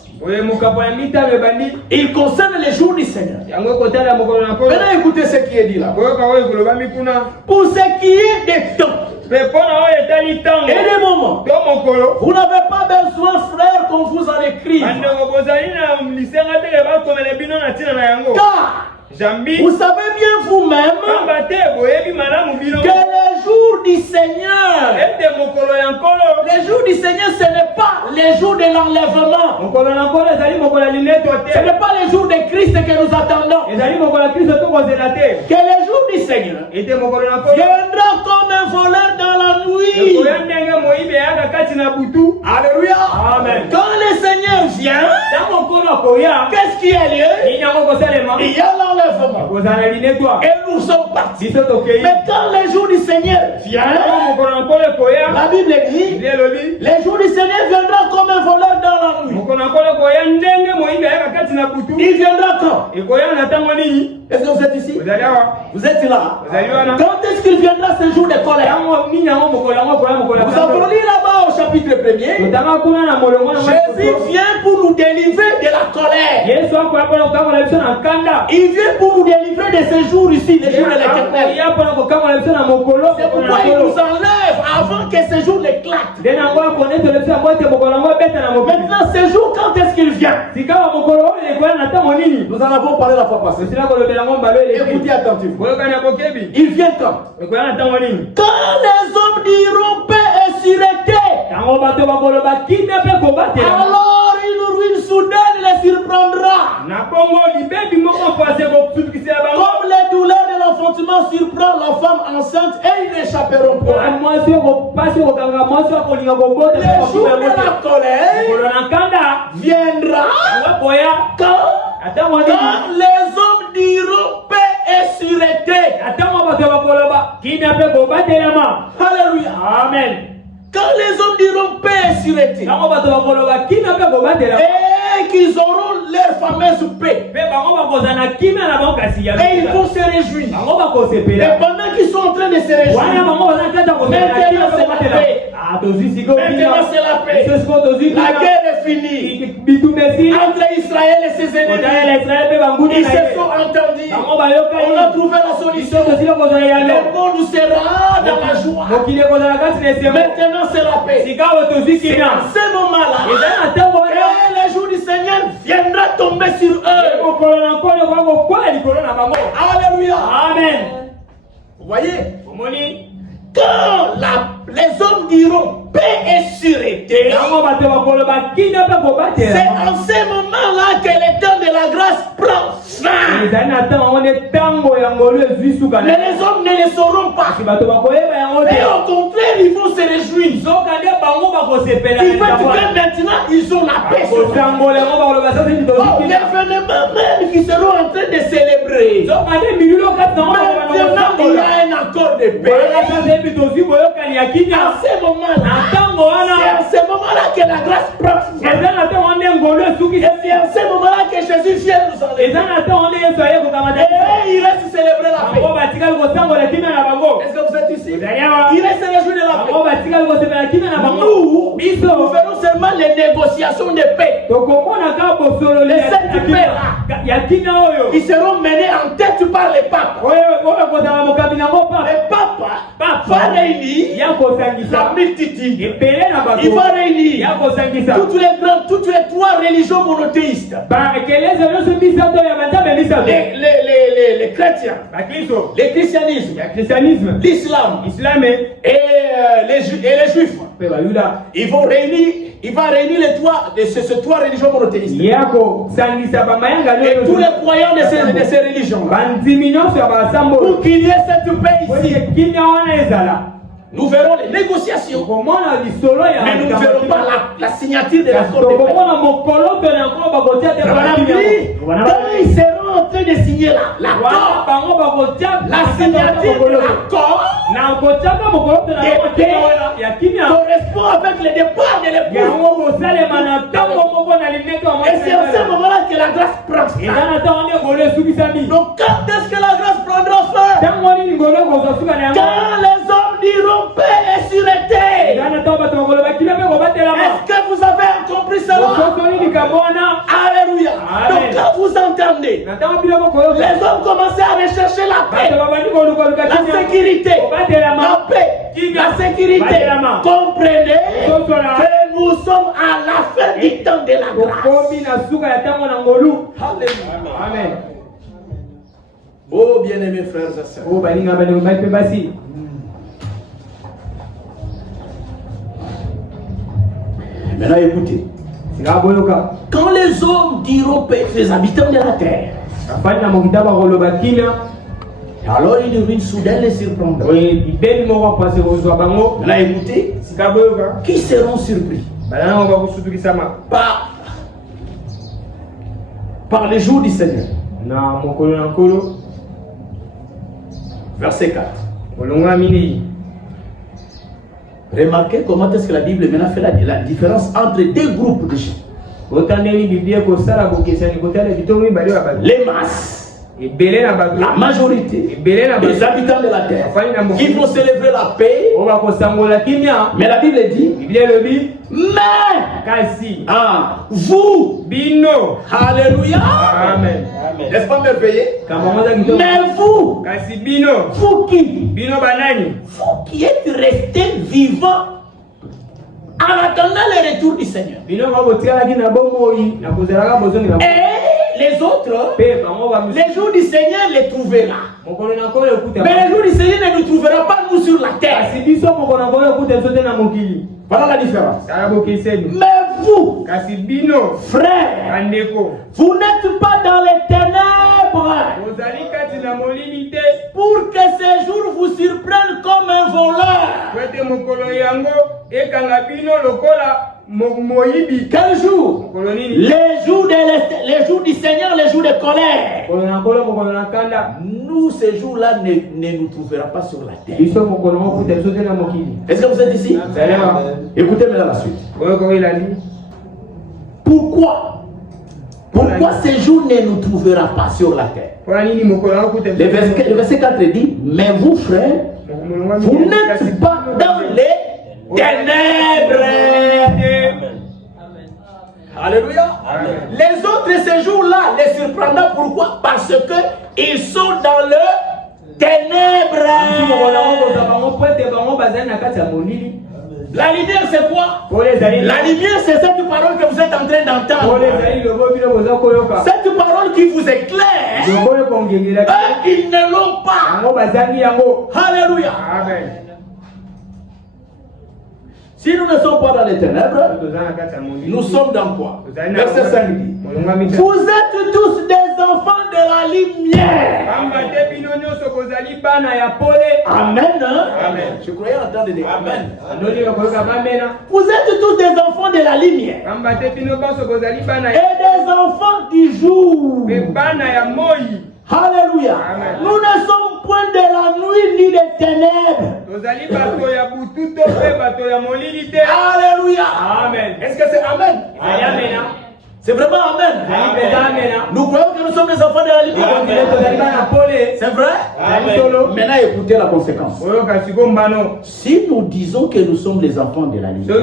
Il concerne les jours du Seigneur. Maintenant, écoutez ce qui est dit là. Pour ce qui est des temps et des moments, vous n'avez pas besoin, frère, qu'on vous en écrive. Car vous savez bien vous-même que les jours du Seigneur, les jours du Seigneur, ce n'est pas les jours de l'enlèvement. Ce n'est pas les jours de Christ que nous attendons. Que les jours du Seigneur viendra comme un voleur dans la nuit. Alléluia. Amen. Quand le Seigneur vient, qu'est-ce qui a lieu? Il y a l'enlèvement. Et nous sommes partis. Mais quand les jours du Seigneur viennent, la Bible dit, les jours du Seigneur viendront comme un voleur dans la nuit. Il viendra quand? Est-ce que vous êtes ici? Vous êtes là. Quand est-ce qu'il viendra ce jour de colère? Nous avons lu là-bas au chapitre 1er. Jésus vient pour nous délivrer de la colère. Il vient pour nous délivrer de ces jours ici, les jours de l'éternel. C'est pourquoi il nous enlève avant que ce jour n'éclate. Maintenant, ce jour, quand est-ce qu'il vient? Nous en avons parlé la fois passée. Écoutez attentivement. Il vient quand? Quand les hommes diront paix et sûreté, alors une ruine soudaine les surprendra. Comme les douleurs de l'enfantement surprend la femme enceinte et ils n'échapperont pas. Les jours de la colère viendra quand les hommes diront paix et sûreté. Alléluia. Amen. Quand les hommes diront paix et sûreté, et qu'ils auront leur fameuse paix, et ils vont se réjouir. Et pendant qu'ils sont en train de se réjouir, maintenant c'est la paix. Maintenant c'est la paix. La guerre est finie. Entre Israël et ses ennemis, ils se sont entendus. On a trouvé la solution. Le monde sera dans la joie. Maintenant c'est la paix. C'est à ce moment-là que le jour du Seigneur viendra tomber sur eux. Alléluia. Amen. Vous voyez? Quand les hommes diront paix et sûreté, c'est en ce moment-là que le temps de la grâce prend fin. Mais les hommes ne le sauront pas. Et au contraire, ils vont se réjouir. Il faut que maintenant, ils ont la paix. L'événement même qu'ils seront en train de célébrer. Maintenant, il y a un accord de paix. À ce moment-là, c'est à ce moment-là que la grâce prend fin. Et c'est à ce moment-là que Jésus vient nous enlever. Et il reste célébrer la paix. Est-ce que vous êtes ici? Il reste se réjouir de la paix. Nous faisons seulement les négociations de paix. Les 7 paix-là qui seront menées en tête par les papes. Les papes va réunir la multitude. Il va réunir toutes les 3 religions monothéistes. Les chrétiens, le christianisme, l'islam et les juifs. Il va réunir ces 3 religions monothéistes. Et tous les croyants de ces religions. Pour qu'il y ait cette paix ici. Nous verrons les négociations, mais nous ne verrons pas la signature de l'accord de paix. Quand ils seront en train de signer l'accord, la signature de l'accord correspond avec le départ de l'épouse. Et c'est à ce moment-là que la grâce prend fin. Donc quand est-ce que la grâce prendra fin? Quand les hommes diront paix et sûreté. Est-ce que vous avez compris cela? Alléluia. Donc quand vous entendez les hommes commencer à rechercher la paix, la sécurité, la paix, la sécurité, comprenez que nous sommes à la fin du temps de la grâce. Amen. Oh bien-aimés frères et sœurs. Maintenant écoutez. Quand les hommes diront paix, les habitants de la terre, alors une ruine soudaine les surprendra. Maintenant écoutez. Qui seront surpris? par les jours du Seigneur. Na mokolo na nkolo. Verset 4. Molonga mini. Remarquez comment est-ce que la Bible maintenant fait la différence entre deux groupes de gens. Otandeli Biblia ko sala bokesani kotala bitomi bali wa bali. Les masses. La majorité des habitants de la terre qui vont célébrer la paix. Mais la Bible dit, mais vous, Bino, alléluia, amen, n'est-ce pas merveilleux? Mais vous, vous qui êtes restés vivants en attendant le retour du Seigneur. Et les autres, les jours du Seigneur les trouver là. Mais les jours du Seigneur ne nous trouvera pas nous sur la terre. Voilà la différence. Mais vous, frères, vous n'êtes pas dans les ténèbres pour que ces jours vous surprennent comme un voleur. Quel jour? Les jours du Seigneur, les jours de colère. Nous, ces jours-là ne nous trouvera pas sur la terre. Est-ce que vous êtes ici? Écoutez maintenant la suite. Pourquoi ces jours ne nous trouvera pas sur la terre? Le verset 4 dit, mais vous, frères, vous n'êtes pas dans les ténèbres. Alléluia. Les autres ces jours-là les surprendront. Pourquoi? Parce que ils sont dans le ténèbres. La lumière c'est quoi? La lumière c'est cette parole que vous êtes en train d'entendre. Cette parole qui vous éclaire. Eux, ils ne l'ont pas. Alléluia. Amen. Si nous ne sommes pas dans les ténèbres, nous sommes dans quoi? Verset 5 dit, vous êtes tous des enfants de la lumière. Amen. Amen. Je croyais entendre dire Amen. Vous êtes tous des enfants de la lumière et des enfants du jour. Alléluia. Amen. Nous ne sommes point de la nuit ni des ténèbres. Alléluia. Amen. Est-ce que c'est Amen? Amen. C'est vraiment Amen. Amen. Nous croyons que nous sommes des enfants de la lumière. C'est vrai? Amen. Maintenant écoutez la conséquence. Si nous disons que nous sommes les enfants de la lumière,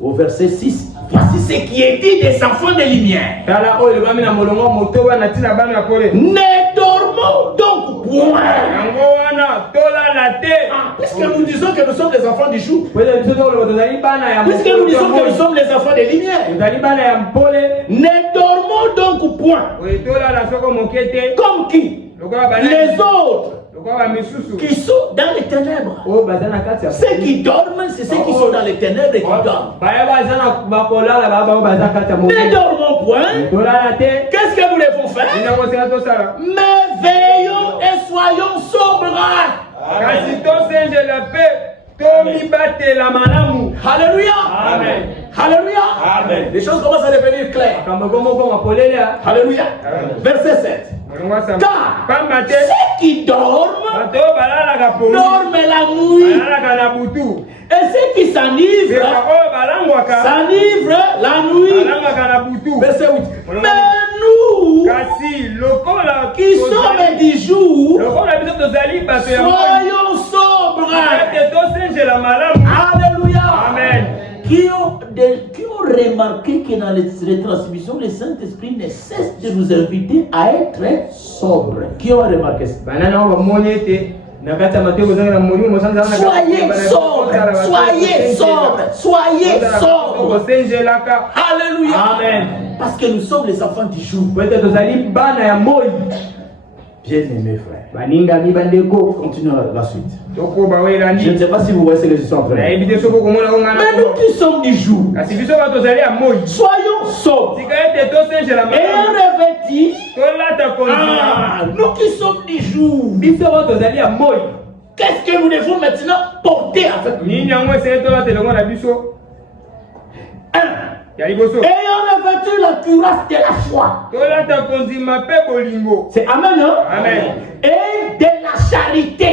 au verset 6, voici ce qui est dit des enfants de lumière. Ne dormons donc point. Puisque nous disons que nous sommes les enfants du jour. Puisque nous disons que nous sommes les enfants de lumière. Ne dormons donc point. Comme qui? Les autres. Qui sont dans les ténèbres. Ceux qui dorment, c'est ceux qui sont dans les ténèbres et qui dorment. Ne dormons point. Qu'est-ce que nous devons faire? Mais veillons et soyons sobres. Alléluia. Amen. Alléluia. Amen. Les choses commencent à devenir claires. Alléluia. Verset 7. Car ceux qui dorment dorment la nuit, et ceux qui s'enivrent la nuit. Verset 8. Mais nous qui sommes du jour, soyons sobres. Alléluia. Amen. Qui ont remarqué que dans les transmissions, le Saint-Esprit ne cesse de nous inviter à être sobres. Qui ont remarqué ça? Soyez sobres, soyez sobres, soyez sobres. Alléluia. Amen. Parce que nous sommes les enfants du jour. Bien-aimés frères, continuons la suite. Je ne sais pas si vous voyez ce que je suis en train de dire. Mais nous qui sommes du jour, soyons sobres et revêtis. Nous qui sommes du jour, qu'est-ce que nous devons maintenant porter avec nous? Ayant revêtu la cuirasse de la foi. C'est amen, hein? Amen. Et de la charité.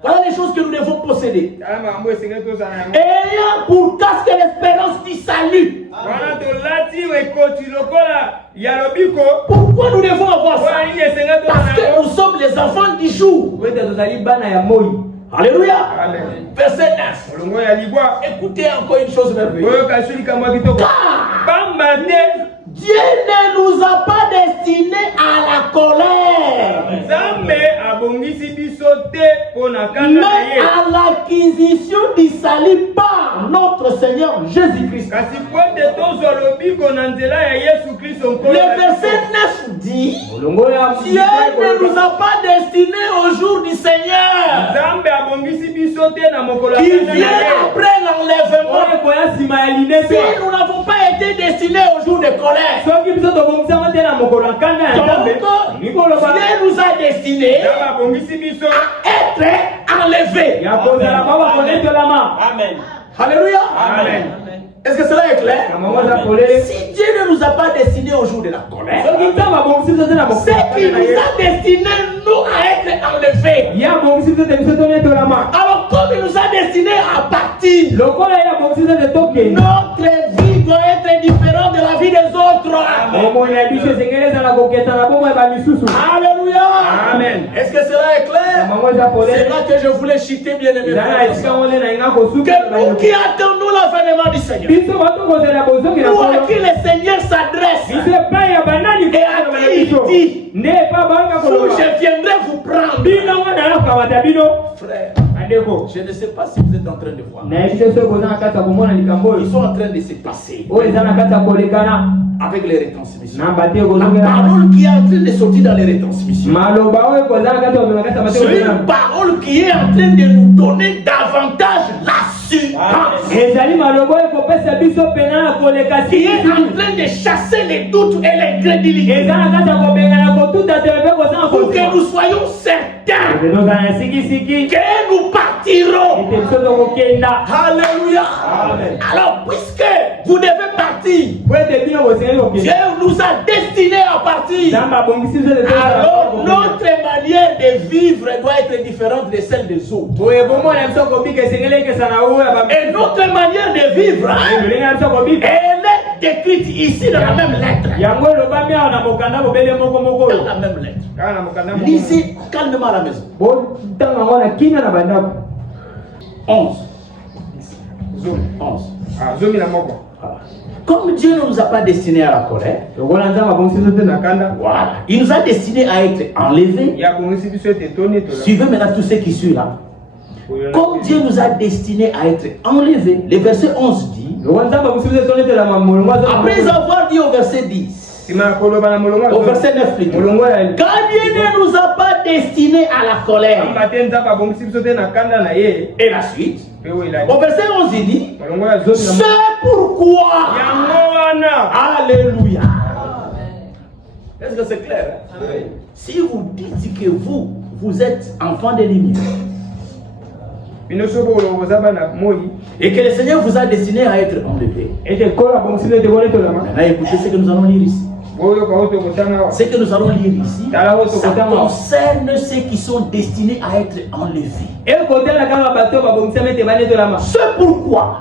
Voilà les choses que nous devons posséder. Ayant pour casque l'espérance du salut. Pourquoi nous devons avoir ça? Parce que nous sommes les enfants du jour. Alléluia. Verset 9. Écoutez encore une chose merveilleuse. Car Dieu ne nous a pas destinés à la colère, mais à l'acquisition du salut par notre Seigneur Jésus-Christ. Le verset 9 dit: Dieu ne nous a pas destinés au jour du Seigneur, qui vient après l'enlèvement. Si nous n'avons pas été destinés au jour de colère, donc Dieu nous a destinés à être enlevés. Amen. Alléluia. Amen. Est-ce que cela est clair? Si Dieu ne nous a pas destinés au jour de la colère, c'est qu'il nous a destinés nous à être enlevés. Alors comme il nous a destinés à partir, notre vie doit être différente de la vie des autres. Alléluia. Amen. Est-ce que cela est clair? C'est là que je voulais chuter, bien aimé. Que nous qui attendons l'avènement du Seigneur, nous à qui le Seigneur s'adresse et à qui il dit: je viendrai vous prendre. Frère, je ne sais pas si vous êtes en train de voir. Ils sont en train de se passer avec les retransmissions. La parole qui est en train de sortir dans les retransmissions, c'est une parole qui est en train de nous donner davantage l'assurance, qui est en train de chasser les doutes et l'incrédulité, pour que nous soyons certains que nous partirons. Alléluia. Alors puisque vous devez partir, Dieu nous a destinés à partir, alors notre manière de vivre doit être différente de celle des autres. Et notre manière de vivre, elle est décrite ici dans la même lettre. Dans la même lettre. Lisez calmement à la maison. 11. Comme Dieu ne nous a pas destinés à la colère, voilà, il nous a destinés à être enlevés. Suivez maintenant tout ce qui suit là. Comme Dieu nous a destinés à être enlevés, le verset 11 dit, après avoir dit au verset 10, au verset 9 plutôt, car Dieu ne nous a pas destinés à la colère. Et la suite, au verset 11 il dit, c'est pourquoi. Alléluia. Est-ce que c'est clair? Si vous dites que vous êtes enfant de lumière, et que le Seigneur vous a destiné à être enlevé, maintenant écoutez ce que nous allons lire ici. Ce que nous allons lire ici, ça concerne ceux qui sont destinés à être enlevés. C'est pourquoi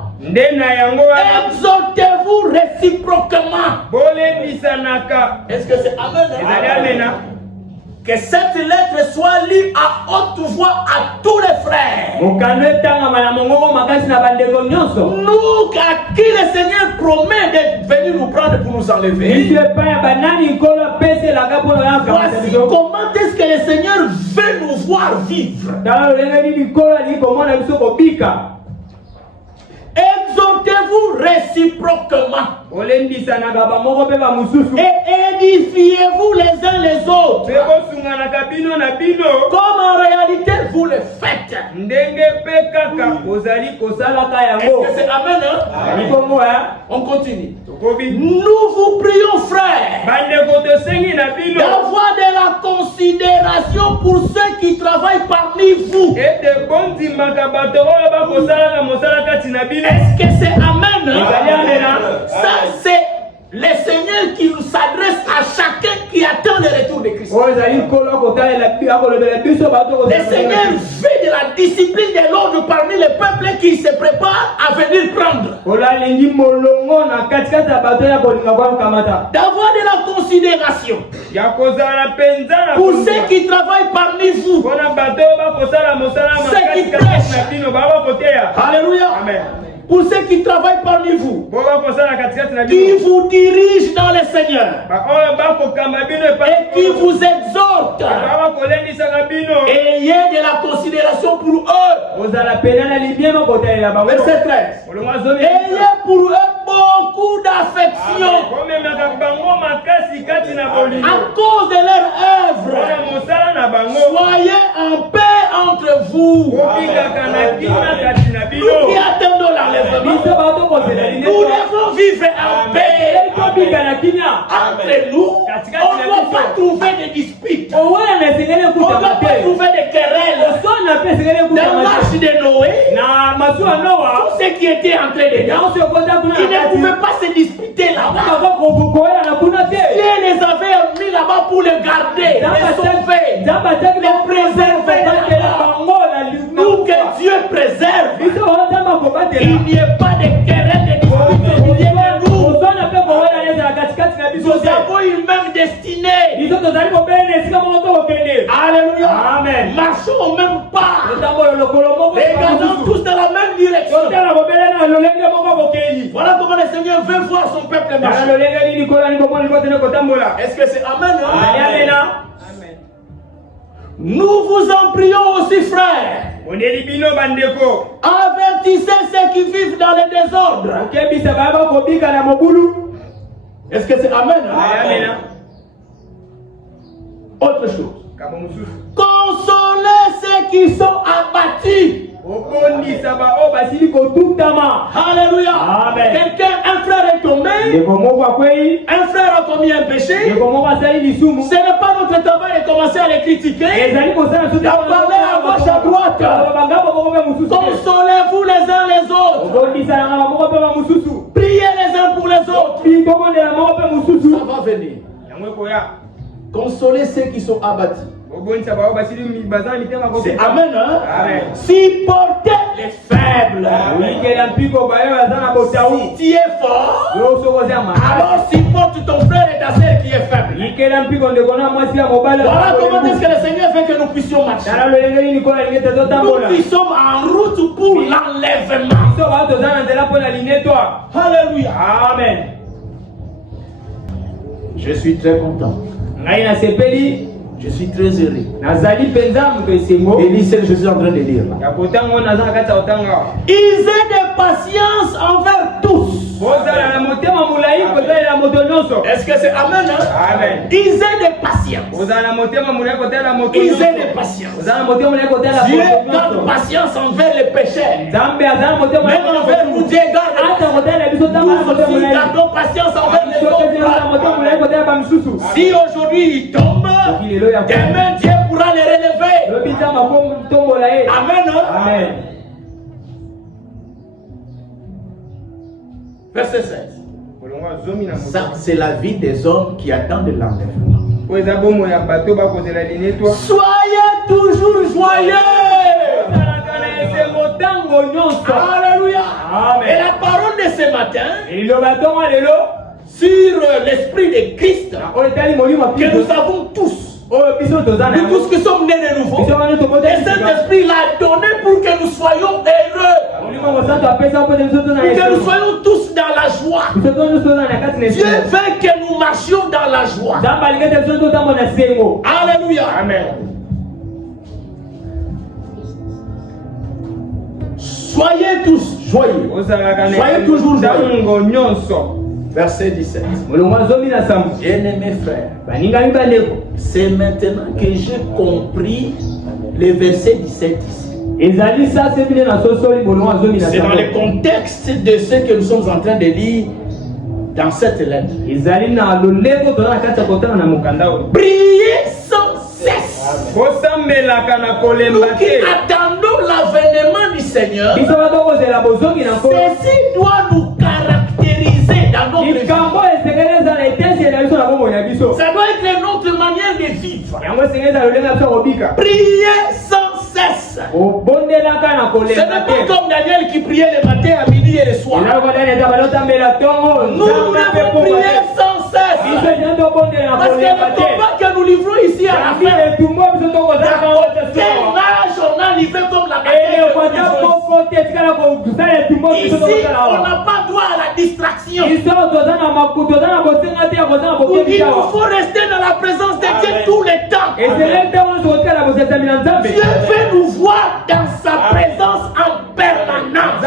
exhortez-vous réciproquement. Est-ce que c'est amen? Que cette lettre soit lue à haute voix à tous les frères. Nous, à qui le Seigneur promet d'être venu nous prendre pour nous enlever. Voici comment est-ce que le Seigneur veut nous voir vivre. Exhortez-vous réciproquement et édifiez-vous les uns les autres, comme en réalité vous le faites. Est-ce que c'est amen? On continue. Nous vous prions, frères, d'avoir de la considération pour ceux qui travaillent parmi vous. Est-ce que c'est amen? Ça, c'est le Seigneur qui nous s'adresse à chacun qui attend le retour de Christ. Le Seigneur fait de la discipline de l'ordre parmi les peuples qui se préparent à venir prendre. D'avoir de la considération pour ceux qui travaillent parmi vous, ceux qui prêchent. Alléluia. Amen. Pour ceux qui travaillent parmi vous, qui vous dirigent dans le Seigneur et qui vous exhortent, ayez de la considération pour eux. Verset 13. Ayez pour eux beaucoup d'affection à cause de leur œuvre. Soyez en paix entre vous. Nous qui attendons l'enlèvement, nous devons vivre en paix entre nous. On ne doit pas trouver des disputes. On ne doit pas trouver des querelles. Dans la marche de Noé, tout ce qui était entré dedans, ils ne pouvaient pas se disputer là-bas. Dieu les avait mis là-bas pour les garder, les sauver, les préserver. Nous que Dieu préserve, il n'y ait pas de querelle, de dispute au milieu de nous. Nous avons une même destinée. Alléluia. Amen. Marchons au même pas. Regardons tous dans la même direction. Voilà comment le Seigneur veut voir son peuple marcher. Est-ce que c'est Amen? Amen. Nous vous en prions aussi, frères. Avertissez ceux qui vivent dans le désordre. Est-ce que c'est Amen? Amen. Autre chose. Consolez ceux qui sont abattus. Alléluia. Quelqu'un, un frère est tombé, un frère a commis un péché. Ce n'est pas notre travail de commencer à les critiquer, d'en parler à gauche, à droite. Consolez-vous les uns les autres. Priez les uns pour les autres. Ça va venir. Consolez ceux qui sont abattus. C'est Amen, hein? Supportez les faibles. Si tu es fort, alors supporte ton frère et ta soeur qui est faible. Voilà comment est-ce que le Seigneur fait que nous puissions marcher. Nous sommes en route pour l'enlèvement. Alléluia. Amen. Je suis très content. Je suis très heureux. Et lis ce que je suis en train de lire là. Ils aient de patience envers tous. Est-ce que c'est Amen? Hein? Amen. Ils aient de patience. Ils aient de patience. Dieu garde patience envers les pécheurs. Même envers nous, Dieu garde. Nous aussi gardons patience envers les autres. Si aujourd'hui ils tombent, demain Dieu pourra les relever. Amen. Amen. Verset 16. Ça, c'est la vie des hommes qui attendent l'enlèvement. Soyez toujours joyeux. Alléluia. Amen. Et la parole de ce matin sur l'esprit de Christ que nous avons tous. Nous tous qui sommes nés de nouveau, et cet esprit l'a donné pour que nous soyons heureux, pour que nous soyons tous dans la joie. Dieu veut que nous marchions dans la joie. Alléluia. Amen. Soyez tous joyeux. Soyez toujours joyeux. Verset 17. Bien-aimés frères, c'est maintenant que j'ai compris le verset 17 ici. C'est dans le contexte de ce que nous sommes en train de lire dans cette lettre. Priez sans cesse. Nous qui attendons l'avènement du Seigneur, ceci doit nous caractériser. Ça doit être notre manière de vivre. Prier sans cesse. Ce n'est pas comme Daniel qui priait le matin, à midi et le soir. Nous devons prier sans cesse. Parce que le combat que nous livrons ici à la fin, quel âge on a livré comme la bataille. Ici, on n'a pas droit à la distraction. Il nous faut rester dans la présence de Dieu tout le temps. Dieu veut nous voir dans sa présence en permanence.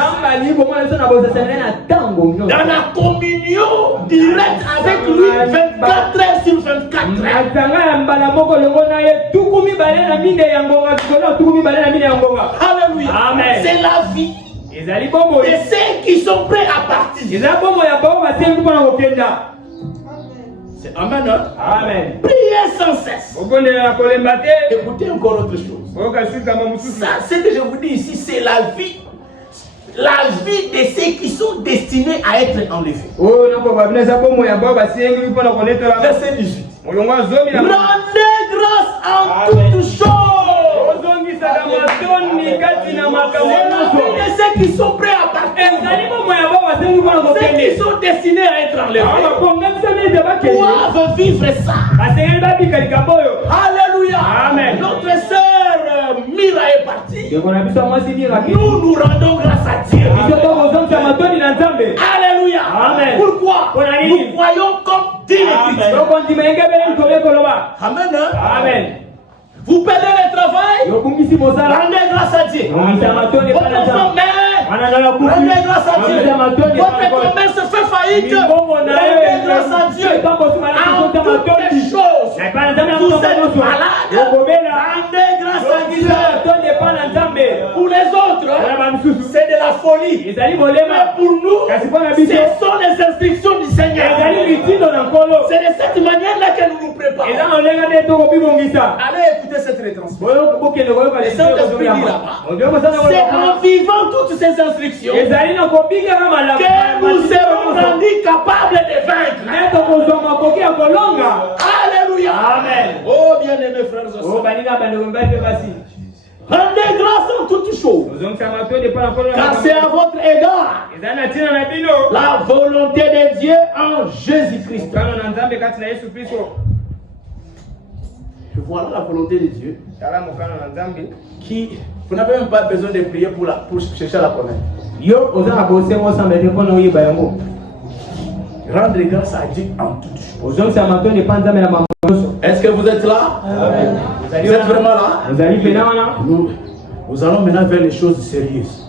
Dans la communion directe avec lui 24 heures sur 24 heures. Alléluia. C'est la vie. Et ceux qui sont prêts à partir. C'est amen. Amen. Priez sans cesse. Écoutez encore autre chose. Ça, ce que je vous dis ici, c'est la vie. La vie de ceux qui sont destinés à être enlevés. Verset 18. Rendez grâce en toutes choses. C'est la vie de ceux qui sont prêts à partir. Ceux qui sont destinés à être enlevés doivent vivre ça. Alléluia. Amen. Notre sœur Mira est partie. Nous nous rendons grâce à Dieu. Alléluia. Amen. Pourquoi? Nous croyons comme dit l'Écriture. Amen. Amen. Vous perdez le travail, rendez grâce à Dieu. Votre enfant meurt, rendez grâce à Dieu. Votre commerce se fait faillite, rendez grâce à Dieu. En toutes les choses, vous êtes malade, rendez grâce à Dieu. Pour les autres, c'est de la folie. Mais pour nous, ce sont les instructions du Seigneur. C'est de cette manière-là que nous nous préparons. Allez écouter cette retransmission. Le Saint-Esprit dit là-bas, c'est en vivant toutes ces instructions que nous serons rendus capables de vaincre. Alléluia. Amen. Oh bien-aimés frères et sœurs, rendez grâce en toutes choses, car c'est à votre égard la volonté de Dieu en Jésus-Christ. Voilà la volonté de Dieu qui, vous n'avez même pas besoin de prier pour chercher à la connaître. Rendre grâce à Dieu en toutes choses. Est-ce que vous êtes là? Amen. Vous êtes vraiment là? Nous allons maintenant vers les choses sérieuses.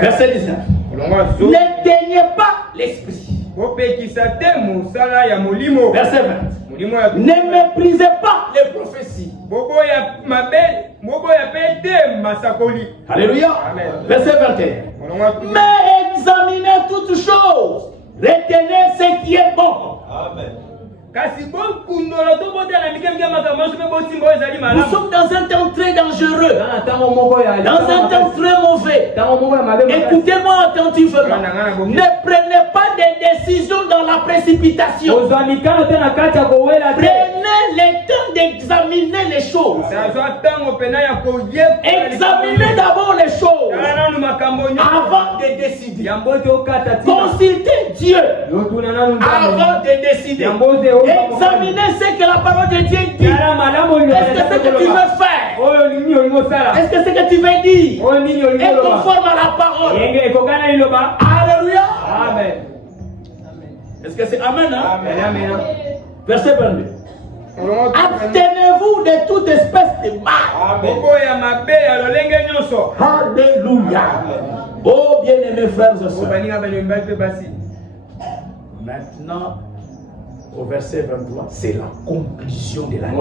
Verset 19. N'éteignez pas l'esprit. Verset 20. Ne méprisez pas les prophéties. Alléluia. Verset 21. Mais examinez toutes choses. Retenez ce qui est bon. Amen. Nous sommes dans un temps très dangereux, dans un temps très mauvais. Écoutez-moi attentivement. Ne prenez pas des décisions dans la précipitation. Prenez le temps d'examiner les choses. Examinez d'abord les choses avant de décider. Consultez Dieu avant de décider. Examinez ce que la parole de Dieu dit. Est-ce que ce que tu veux faire, est-ce que ce que tu veux dire est conforme à la parole? Alléluia. Amen. Est-ce que c'est Amen? Amen. Verset 22. Abstenez-vous de toute espèce de mal. Alléluia. Oh bien-aimés frères et sœurs. Maintenant, au verset 23, c'est la conclusion de l'année.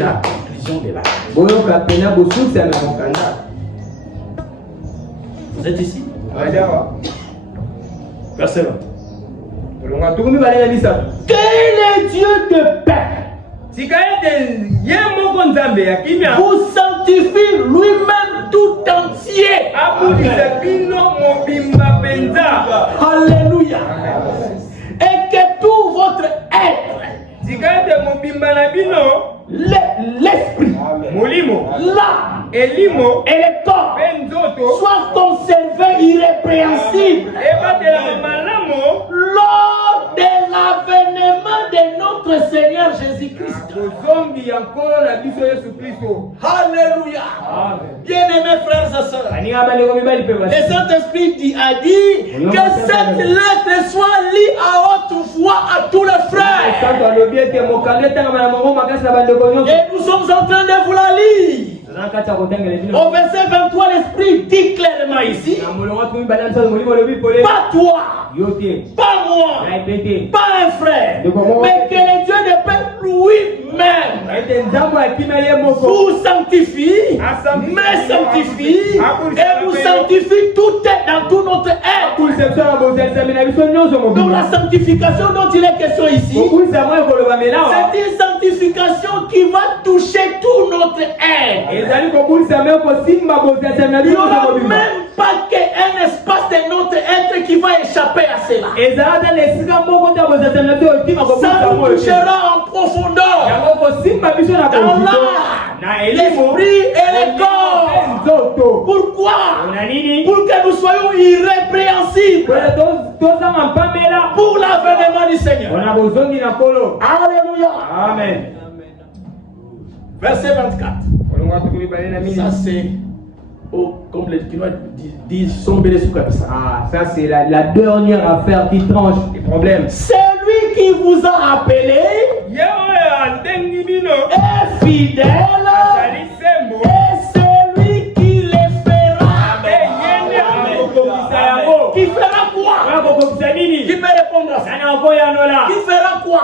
La conclusion de l'année. Vous êtes ici? Verset 20. Que le Dieu de paix vous sanctifie lui-même tout entier. Alléluia. Et que tout votre être, l'esprit, l'âme et le corps soient conservés irrépréhensibles lors de l'avènement de notre Seigneur Jésus-Christ. Alléluia. Bien-aimés frères et sœurs, le Saint-Esprit a dit que cette lettre soit lue à haute voix à tous les frères. Et nous sommes en train de vous la lire. Au verset 23, l'Esprit dit clairement ici: pas toi, pas moi, pas un frère, mais que le Dieu de paix lui-même vous sanctifie, me sanctifie et vous sanctifie dans tout notre être. Donc la sanctification dont il est question ici, c'est une sanctification qui va toucher tout notre être. Il n'y aura même pas qu'un espace de notre être qui va échapper à cela. Ça nous touchera en profondeur, dans l'âme, l'esprit et le corps. Pourquoi? Pour que nous soyons irrépréhensibles pour l'avènement du Seigneur. Alléluia. Amen. Verset 24. Ça c'est comme les Kinois disent, ah, ça c'est la dernière affaire qui tranche les problèmes. Celui qui vous a appelé est fidèle et celui qui le fera. Qui fera quoi? Qui peut répondre à ça? Qui fera quoi?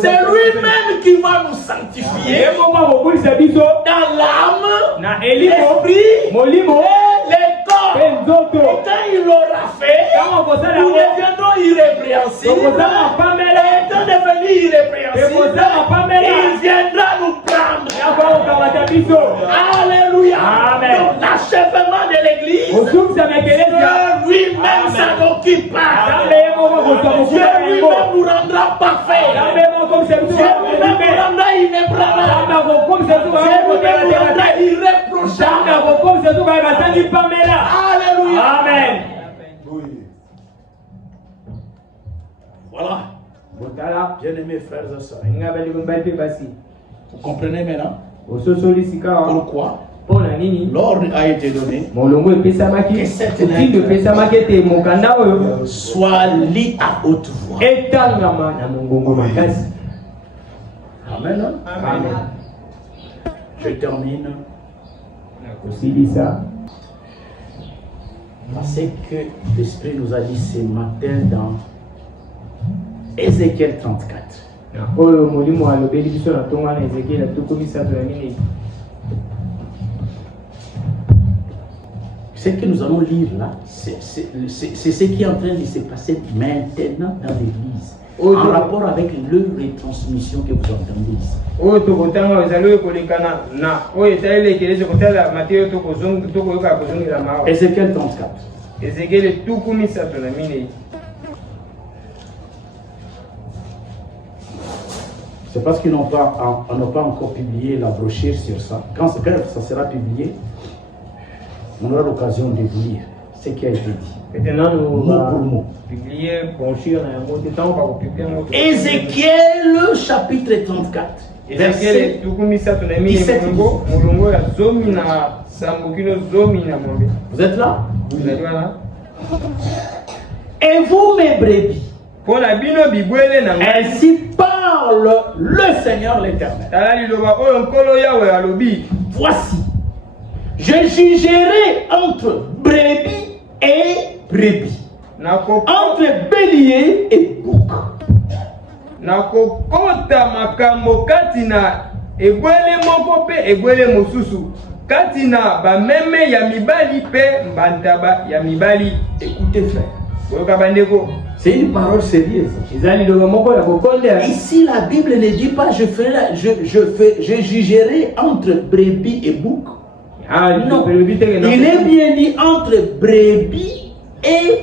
C'est lui-même qui va nous sanctifier dans l'âme, l'esprit et le corps. Et quand il l'aura fait, nous deviendrons irrépréhensibles. Et étant devenus irrépréhensibles, il viendra nous prendre. Alléluia. Donc l'achèvement de l'église, lui-même s'en occupera. Dieu lui-même nous rendra parfait. Dieu lui-même nous rendra inébranlable. Dieu lui-même nous rendra irréprochable. Alléluia. Amen. Voilà. Bien-aimés frères et sœurs, vous comprenez maintenant pourquoi l'ordre a été donné que cette lettre soit lue à haute voix. Amen. Amen. Je termine parce que l'Esprit nous a dit ce matin dans Ézéchiel 34. Ce que nous allons lire là, c'est ce qui est en train de se passer maintenant dans l'église, en rapport avec le retransmission que vous entendez ici. Ézéchiel 34. C'est parce qu'ils n'ont pas encore publié la brochure sur ça. Quand ça sera publié, on aura l'occasion de vous lire ce qui a été dit. Maintenant, nous mot. Ézéchiel chapitre 34. Verset 17. Vous êtes là? Et vous, mes brebis, ainsi parle le Seigneur l'Éternel. Voici, je jugerai entre brebis et brebis, entre bélier et bouc. Nakokota makambo katina egwele moko pe egwele mosusu katina ba meme ya mibali pe mbantaba ya mibali. Écoutez frère, C'est une parole sérieuse. Ici, la Bible ne dit pas je jugerai entre brebis et bouc. Non, il est bien dit entre brebis et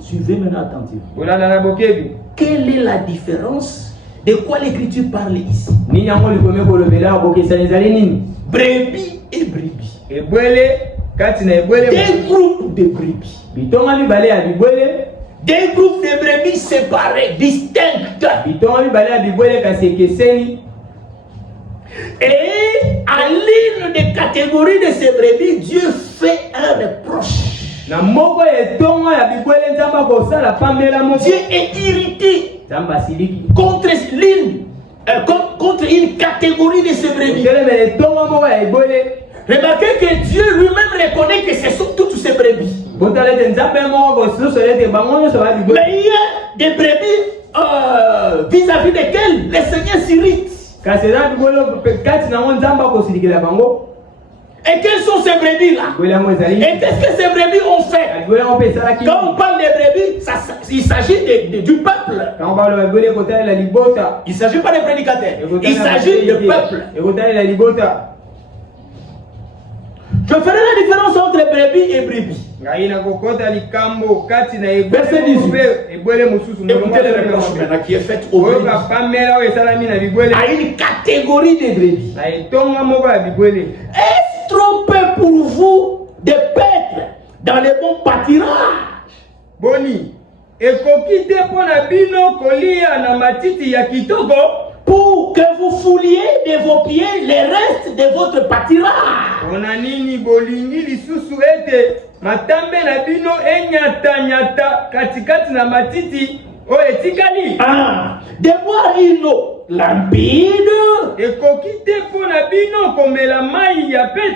suivez maintenant attentivement. Quelle est la différence? De quoi l'Écriture parle ici? Brebis et brebis. Des groupes de brebis. Des groupes de brebis séparés, distincts. Et à l'une des catégories de ces brebis, Dieu fait un reproche. Dieu est irrité contre une catégorie de ces brebis. Remarquez que Dieu lui-même reconnaît que ce sont toutes ces brebis. Mais il y a des brebis vis-à-vis desquelles le Seigneur s'irrite. Et quelles sont ces brebis-là? Et qu'est-ce que ces brebis ont fait? Quand on parle des brebis, il s'agit du peuple. Il ne s'agit pas des prédicateurs. Il s'agit du peuple. Je ferai la différence entre brebis et brebis. Verset 18. Écoutez le reproche maintenant qui est fait au brebis. À une catégorie de brebis. Est-ce trop peu pour vous de paître dans les bons pâturages? Boni. Pour que vous fouliez de vos pieds les restes de votre pâturage. De boire une eau limpide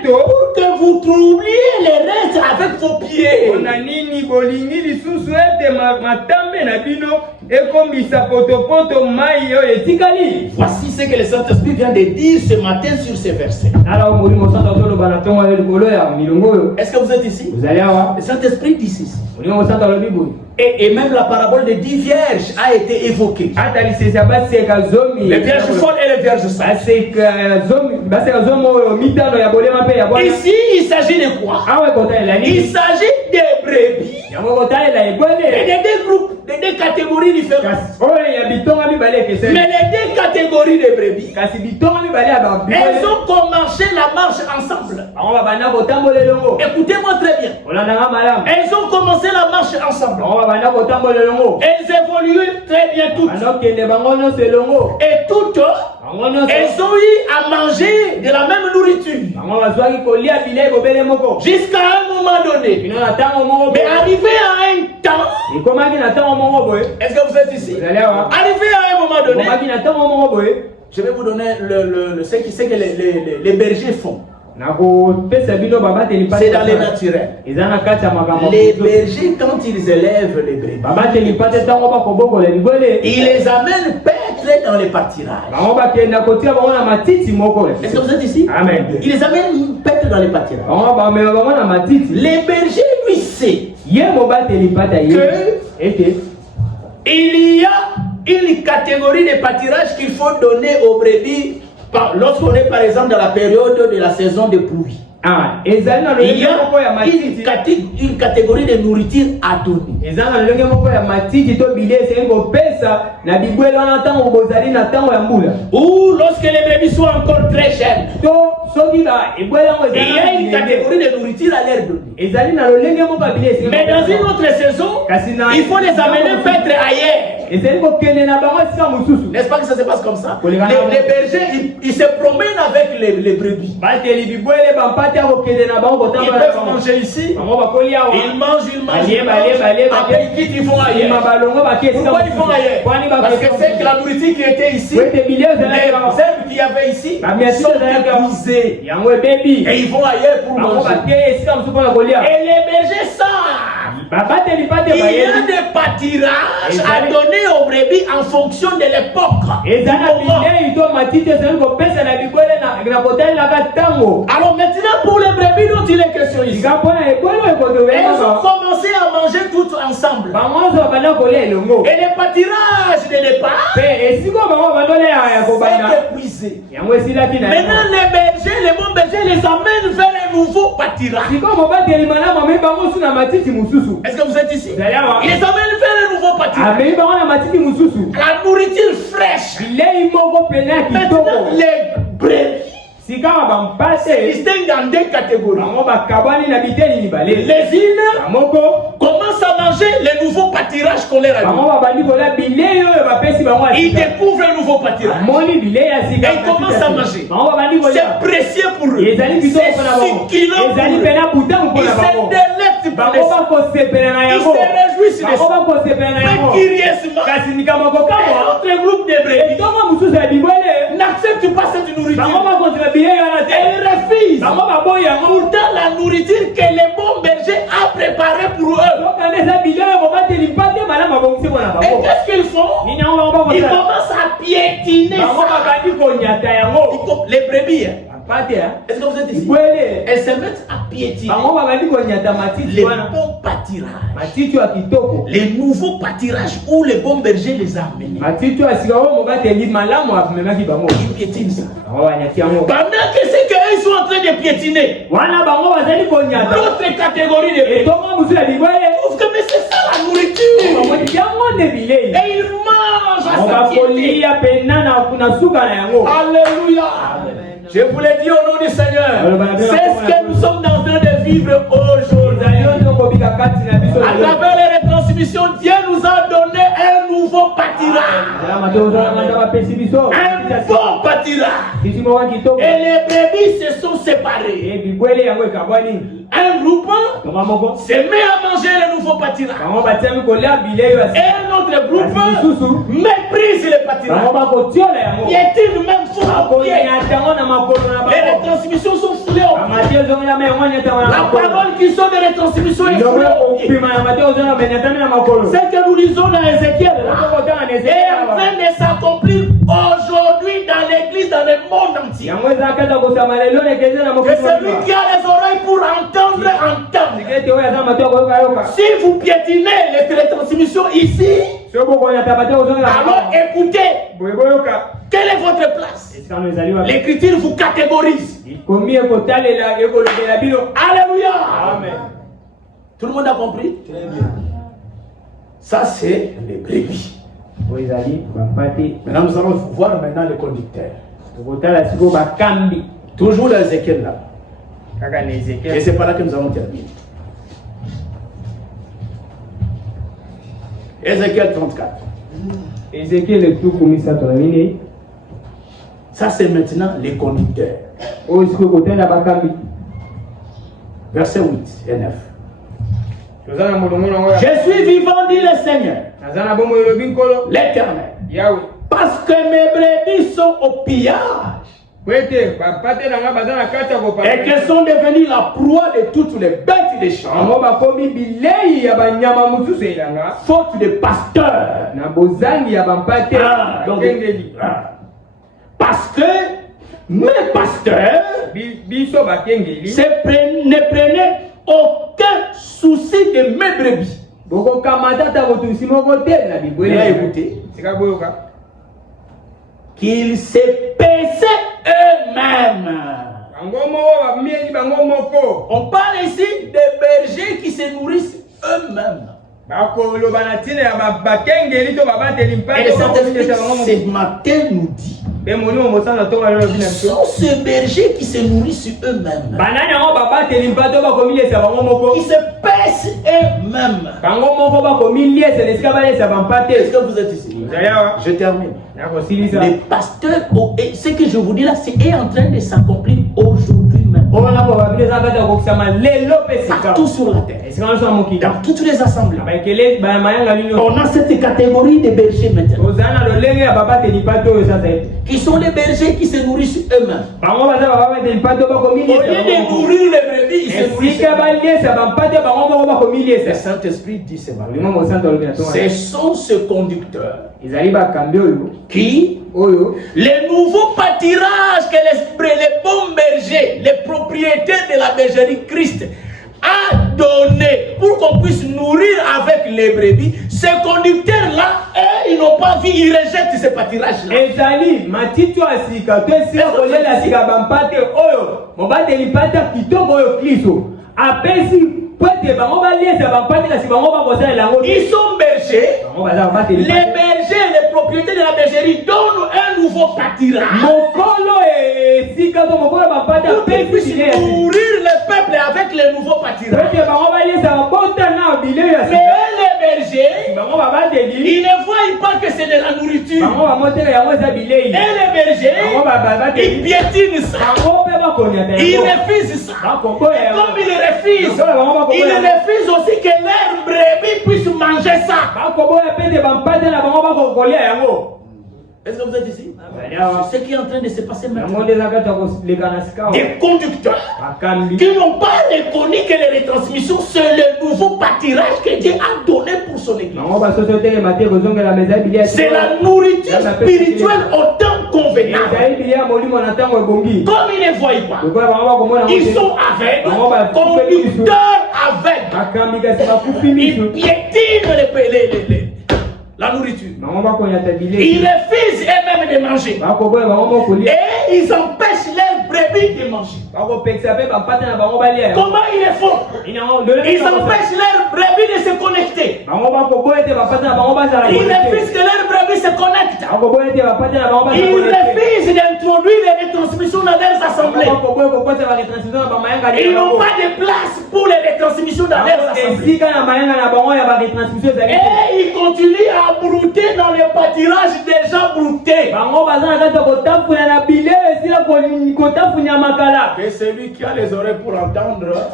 pour que vous troubliez les restes avec vos pieds. Voici ce que le Saint-Esprit vient de dire ce matin sur ces versets. Est-ce que vous êtes ici? Le Saint-Esprit dit ceci. Et même la parabole des 10 vierges a été évoquée. Les vierges folles et les vierges sages. Ici, il s'agit de quoi? Il s'agit des brebis et de deux groupes, de deux catégories différentes. Mais les deux catégories de brebis, elles ont commencé la marche ensemble. Écoutez-moi très bien. Elles ont commencé la marche ensemble. Elles évoluaient très bien toutes. Et toutes, elles ont eu à manger de la même nourriture. Jusqu'à un moment donné. Mais arrivé à un temps, est-ce que vous êtes ici? Arrivé à un moment donné, je vais vous donner ce que les bergers font. C'est dans les naturels. Les bergers, quand ils élèvent les brebis, ils les amènent paître dans les pâturages. Est-ce que vous êtes ici? Amen. Ils les amènent paître dans les pâturages. Les bergers, lui, sait il y a une catégorie de pâturages qu'il faut donner aux brebis lorsqu'on est par exemple dans la période de la saison de pluie. Il y a une catégorie de nourriture à donner. Ou lorsque les brebis sont encore très jeunes, il y a une catégorie de nourriture à leur donner. Mais dans une autre saison, il faut les amener paître ailleurs. N'est-ce pas que ça se passe comme ça? Les bergers, ils se promènent avec les brebis. Ils peuvent manger ici. Ils mangent. Après ils quittent, ils vont ailleurs. Pourquoi ils vont ailleurs? Parce que c'est que la nourriture qui était ici, les herbes qu'il y avait ici sont épuisées. Et ils vont ailleurs pour manger. Et les bergers savent Il y a des pâturages à donner aux brebis en fonction de l'époque. Alors maintenant, pour les brebis dont il est question ici, elles ont commencé à manger toutes ensemble. Et les pâturages de départ sont épuisés. Maintenant, les bergers, les bons bergers les amènent vers un nouveau pâturage. Est-ce que vous êtes ici? Ils les amènent vers un nouveau pâturage. La nourriture fraîche. Maintenant, les brebis se distinguent en deux catégories. Les unes commencent à manger les nouveaux pâturages qu'on leur a mis. Ils découvrent un nouveau pâturage. Et ils commencent à manger. C'est précieux pour eux. C'est succulent pour eux. Ils se délectent pour les autres. Ils se réjouissent des autres. Mais curieusement, un autre groupe de brebis n'accepte pas cette nourriture. Elle refuse. Pourtant, la nourriture que les bons bergers ont préparée pour eux. Et qu'est-ce qu'ils font? Ils commencent à piétiner ça. Les brebis, est-ce que vous êtes ici? Elles se mettent à piétiner les bons pâturages, les nouveaux pâturages où les bons bergers les ont amenés. Ils piétinent ça. Pendant que c'est qu'ils sont en train de piétiner, d'autres catégories de brebis trouvent que mais c'est ça la nourriture. Et ils mangent à sa piété. Alléluia. Je vous l'ai dit au nom du Seigneur. C'est ce que nous sommes en train de vivre aujourd'hui. À travers les retransmissions, Dieu nous a donné un nouveau pâturage. Un bon pâturage. Et les brebis se sont séparés. Un groupe se met à manger le nouveau pâturage. Et un autre groupe méprise le pâturage. Piétine même sous le pied. Les retransmissions sont foulées au pied. La parole qui sort des retransmissions est foulée au pied. C'est que nous lisons dans Ézéchiel est en train de s'accomplir aujourd'hui dans l'église, dans le monde entier. Que celui qui a les oreilles pour entendre, entendre. Si vous piétinez les retransmissions ici, alors écoutez. Quelle est votre place? L'écriture vous catégorise. Alléluia. Amen. Tout le monde a compris? Ça c'est les brebis. Maintenant nous allons voir maintenant les conducteurs. Toujours l'Ézéchiel là. Et c'est par là que nous allons terminer. Ézéchiel 34. Ça c'est maintenant les conducteurs. Verset 8 et 9. Je suis vivant, dit le Seigneur, l'Éternel, parce que mes brebis sont au pillage et qu'elles sont devenues la proie de toutes les bêtes des champs, faute de pasteurs. Parce que mes pasteurs ne prenaient aucun souci de mes brebis. Qu'ils se paissaient eux-mêmes. On parle ici des bergers qui se nourrissent eux-mêmes. Et le Saint-Esprit ce matin nous dit, sont ces bergers qui se nourrissent eux-mêmes, qui se paissent eux-mêmes. Est-ce que vous êtes ici? Je termine. Les pasteurs, ce que je vous dis là, c'est en train de s'accomplir aujourd'hui même. Partout sur la terre. Dans toutes les assemblées. On a cette catégorie de bergers maintenant. Qui sont les bergers qui se nourrissent eux-mêmes. Au lieu de nourrir les brebis, ils se nourrissent eux-mêmes. Le Saint-Esprit dit ce sont ces conducteurs qui, les nouveaux pâtirages que les bons bergers, les propriétaires de la bergerie Christ a donné pour qu'on puisse nourrir avec les brebis, ces conducteurs-là, ils n'ont pas vu, ils rejettent ces pâtirages-là. Ils sont bergers. Les bergers, les propriétaires de la bergerie donnent un nouveau pâtirage pour qu'ils puissent nourrir le peuple avec les nouveaux pâtirages. Mais les bergers, ils ne voient pas que c'est de la nourriture. Et les bergers, ils piétinent ça. Ils refusent ça. Et comme ils refusent aussi que leurs brebis puissent manger ça. Est-ce que vous êtes ici? C'est ce qui est en train de se passer maintenant. Des conducteurs qui n'ont pas reconnu que les retransmissions, c'est le nouveau pâtirage que Dieu a donné pour son église. C'est la nourriture spirituelle autant convenable. Comme ils ne voient pas, ils sont aveugles, conducteurs aveugles. Ils piétinent la nourriture. Ils refusent eux-mêmes de manger. Et ils empêchent leurs brebis de manger. Comment ils le font? Ils empêchent leurs brebis de se connecter. Ils refusent que leurs brebis se connectent. Ils refusent d'introduire les retransmissions dans leurs assemblées. Ils n'ont pas de place pour les retransmissions dans leurs assemblées. Et ils continuent à brouter dans les pâtirages déjà broutés. Et celui qui a les oreilles pour entendre,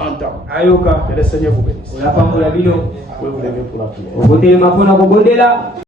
entend. Que le Seigneur vous bénisse. Vous pouvez vous lever pour la prière.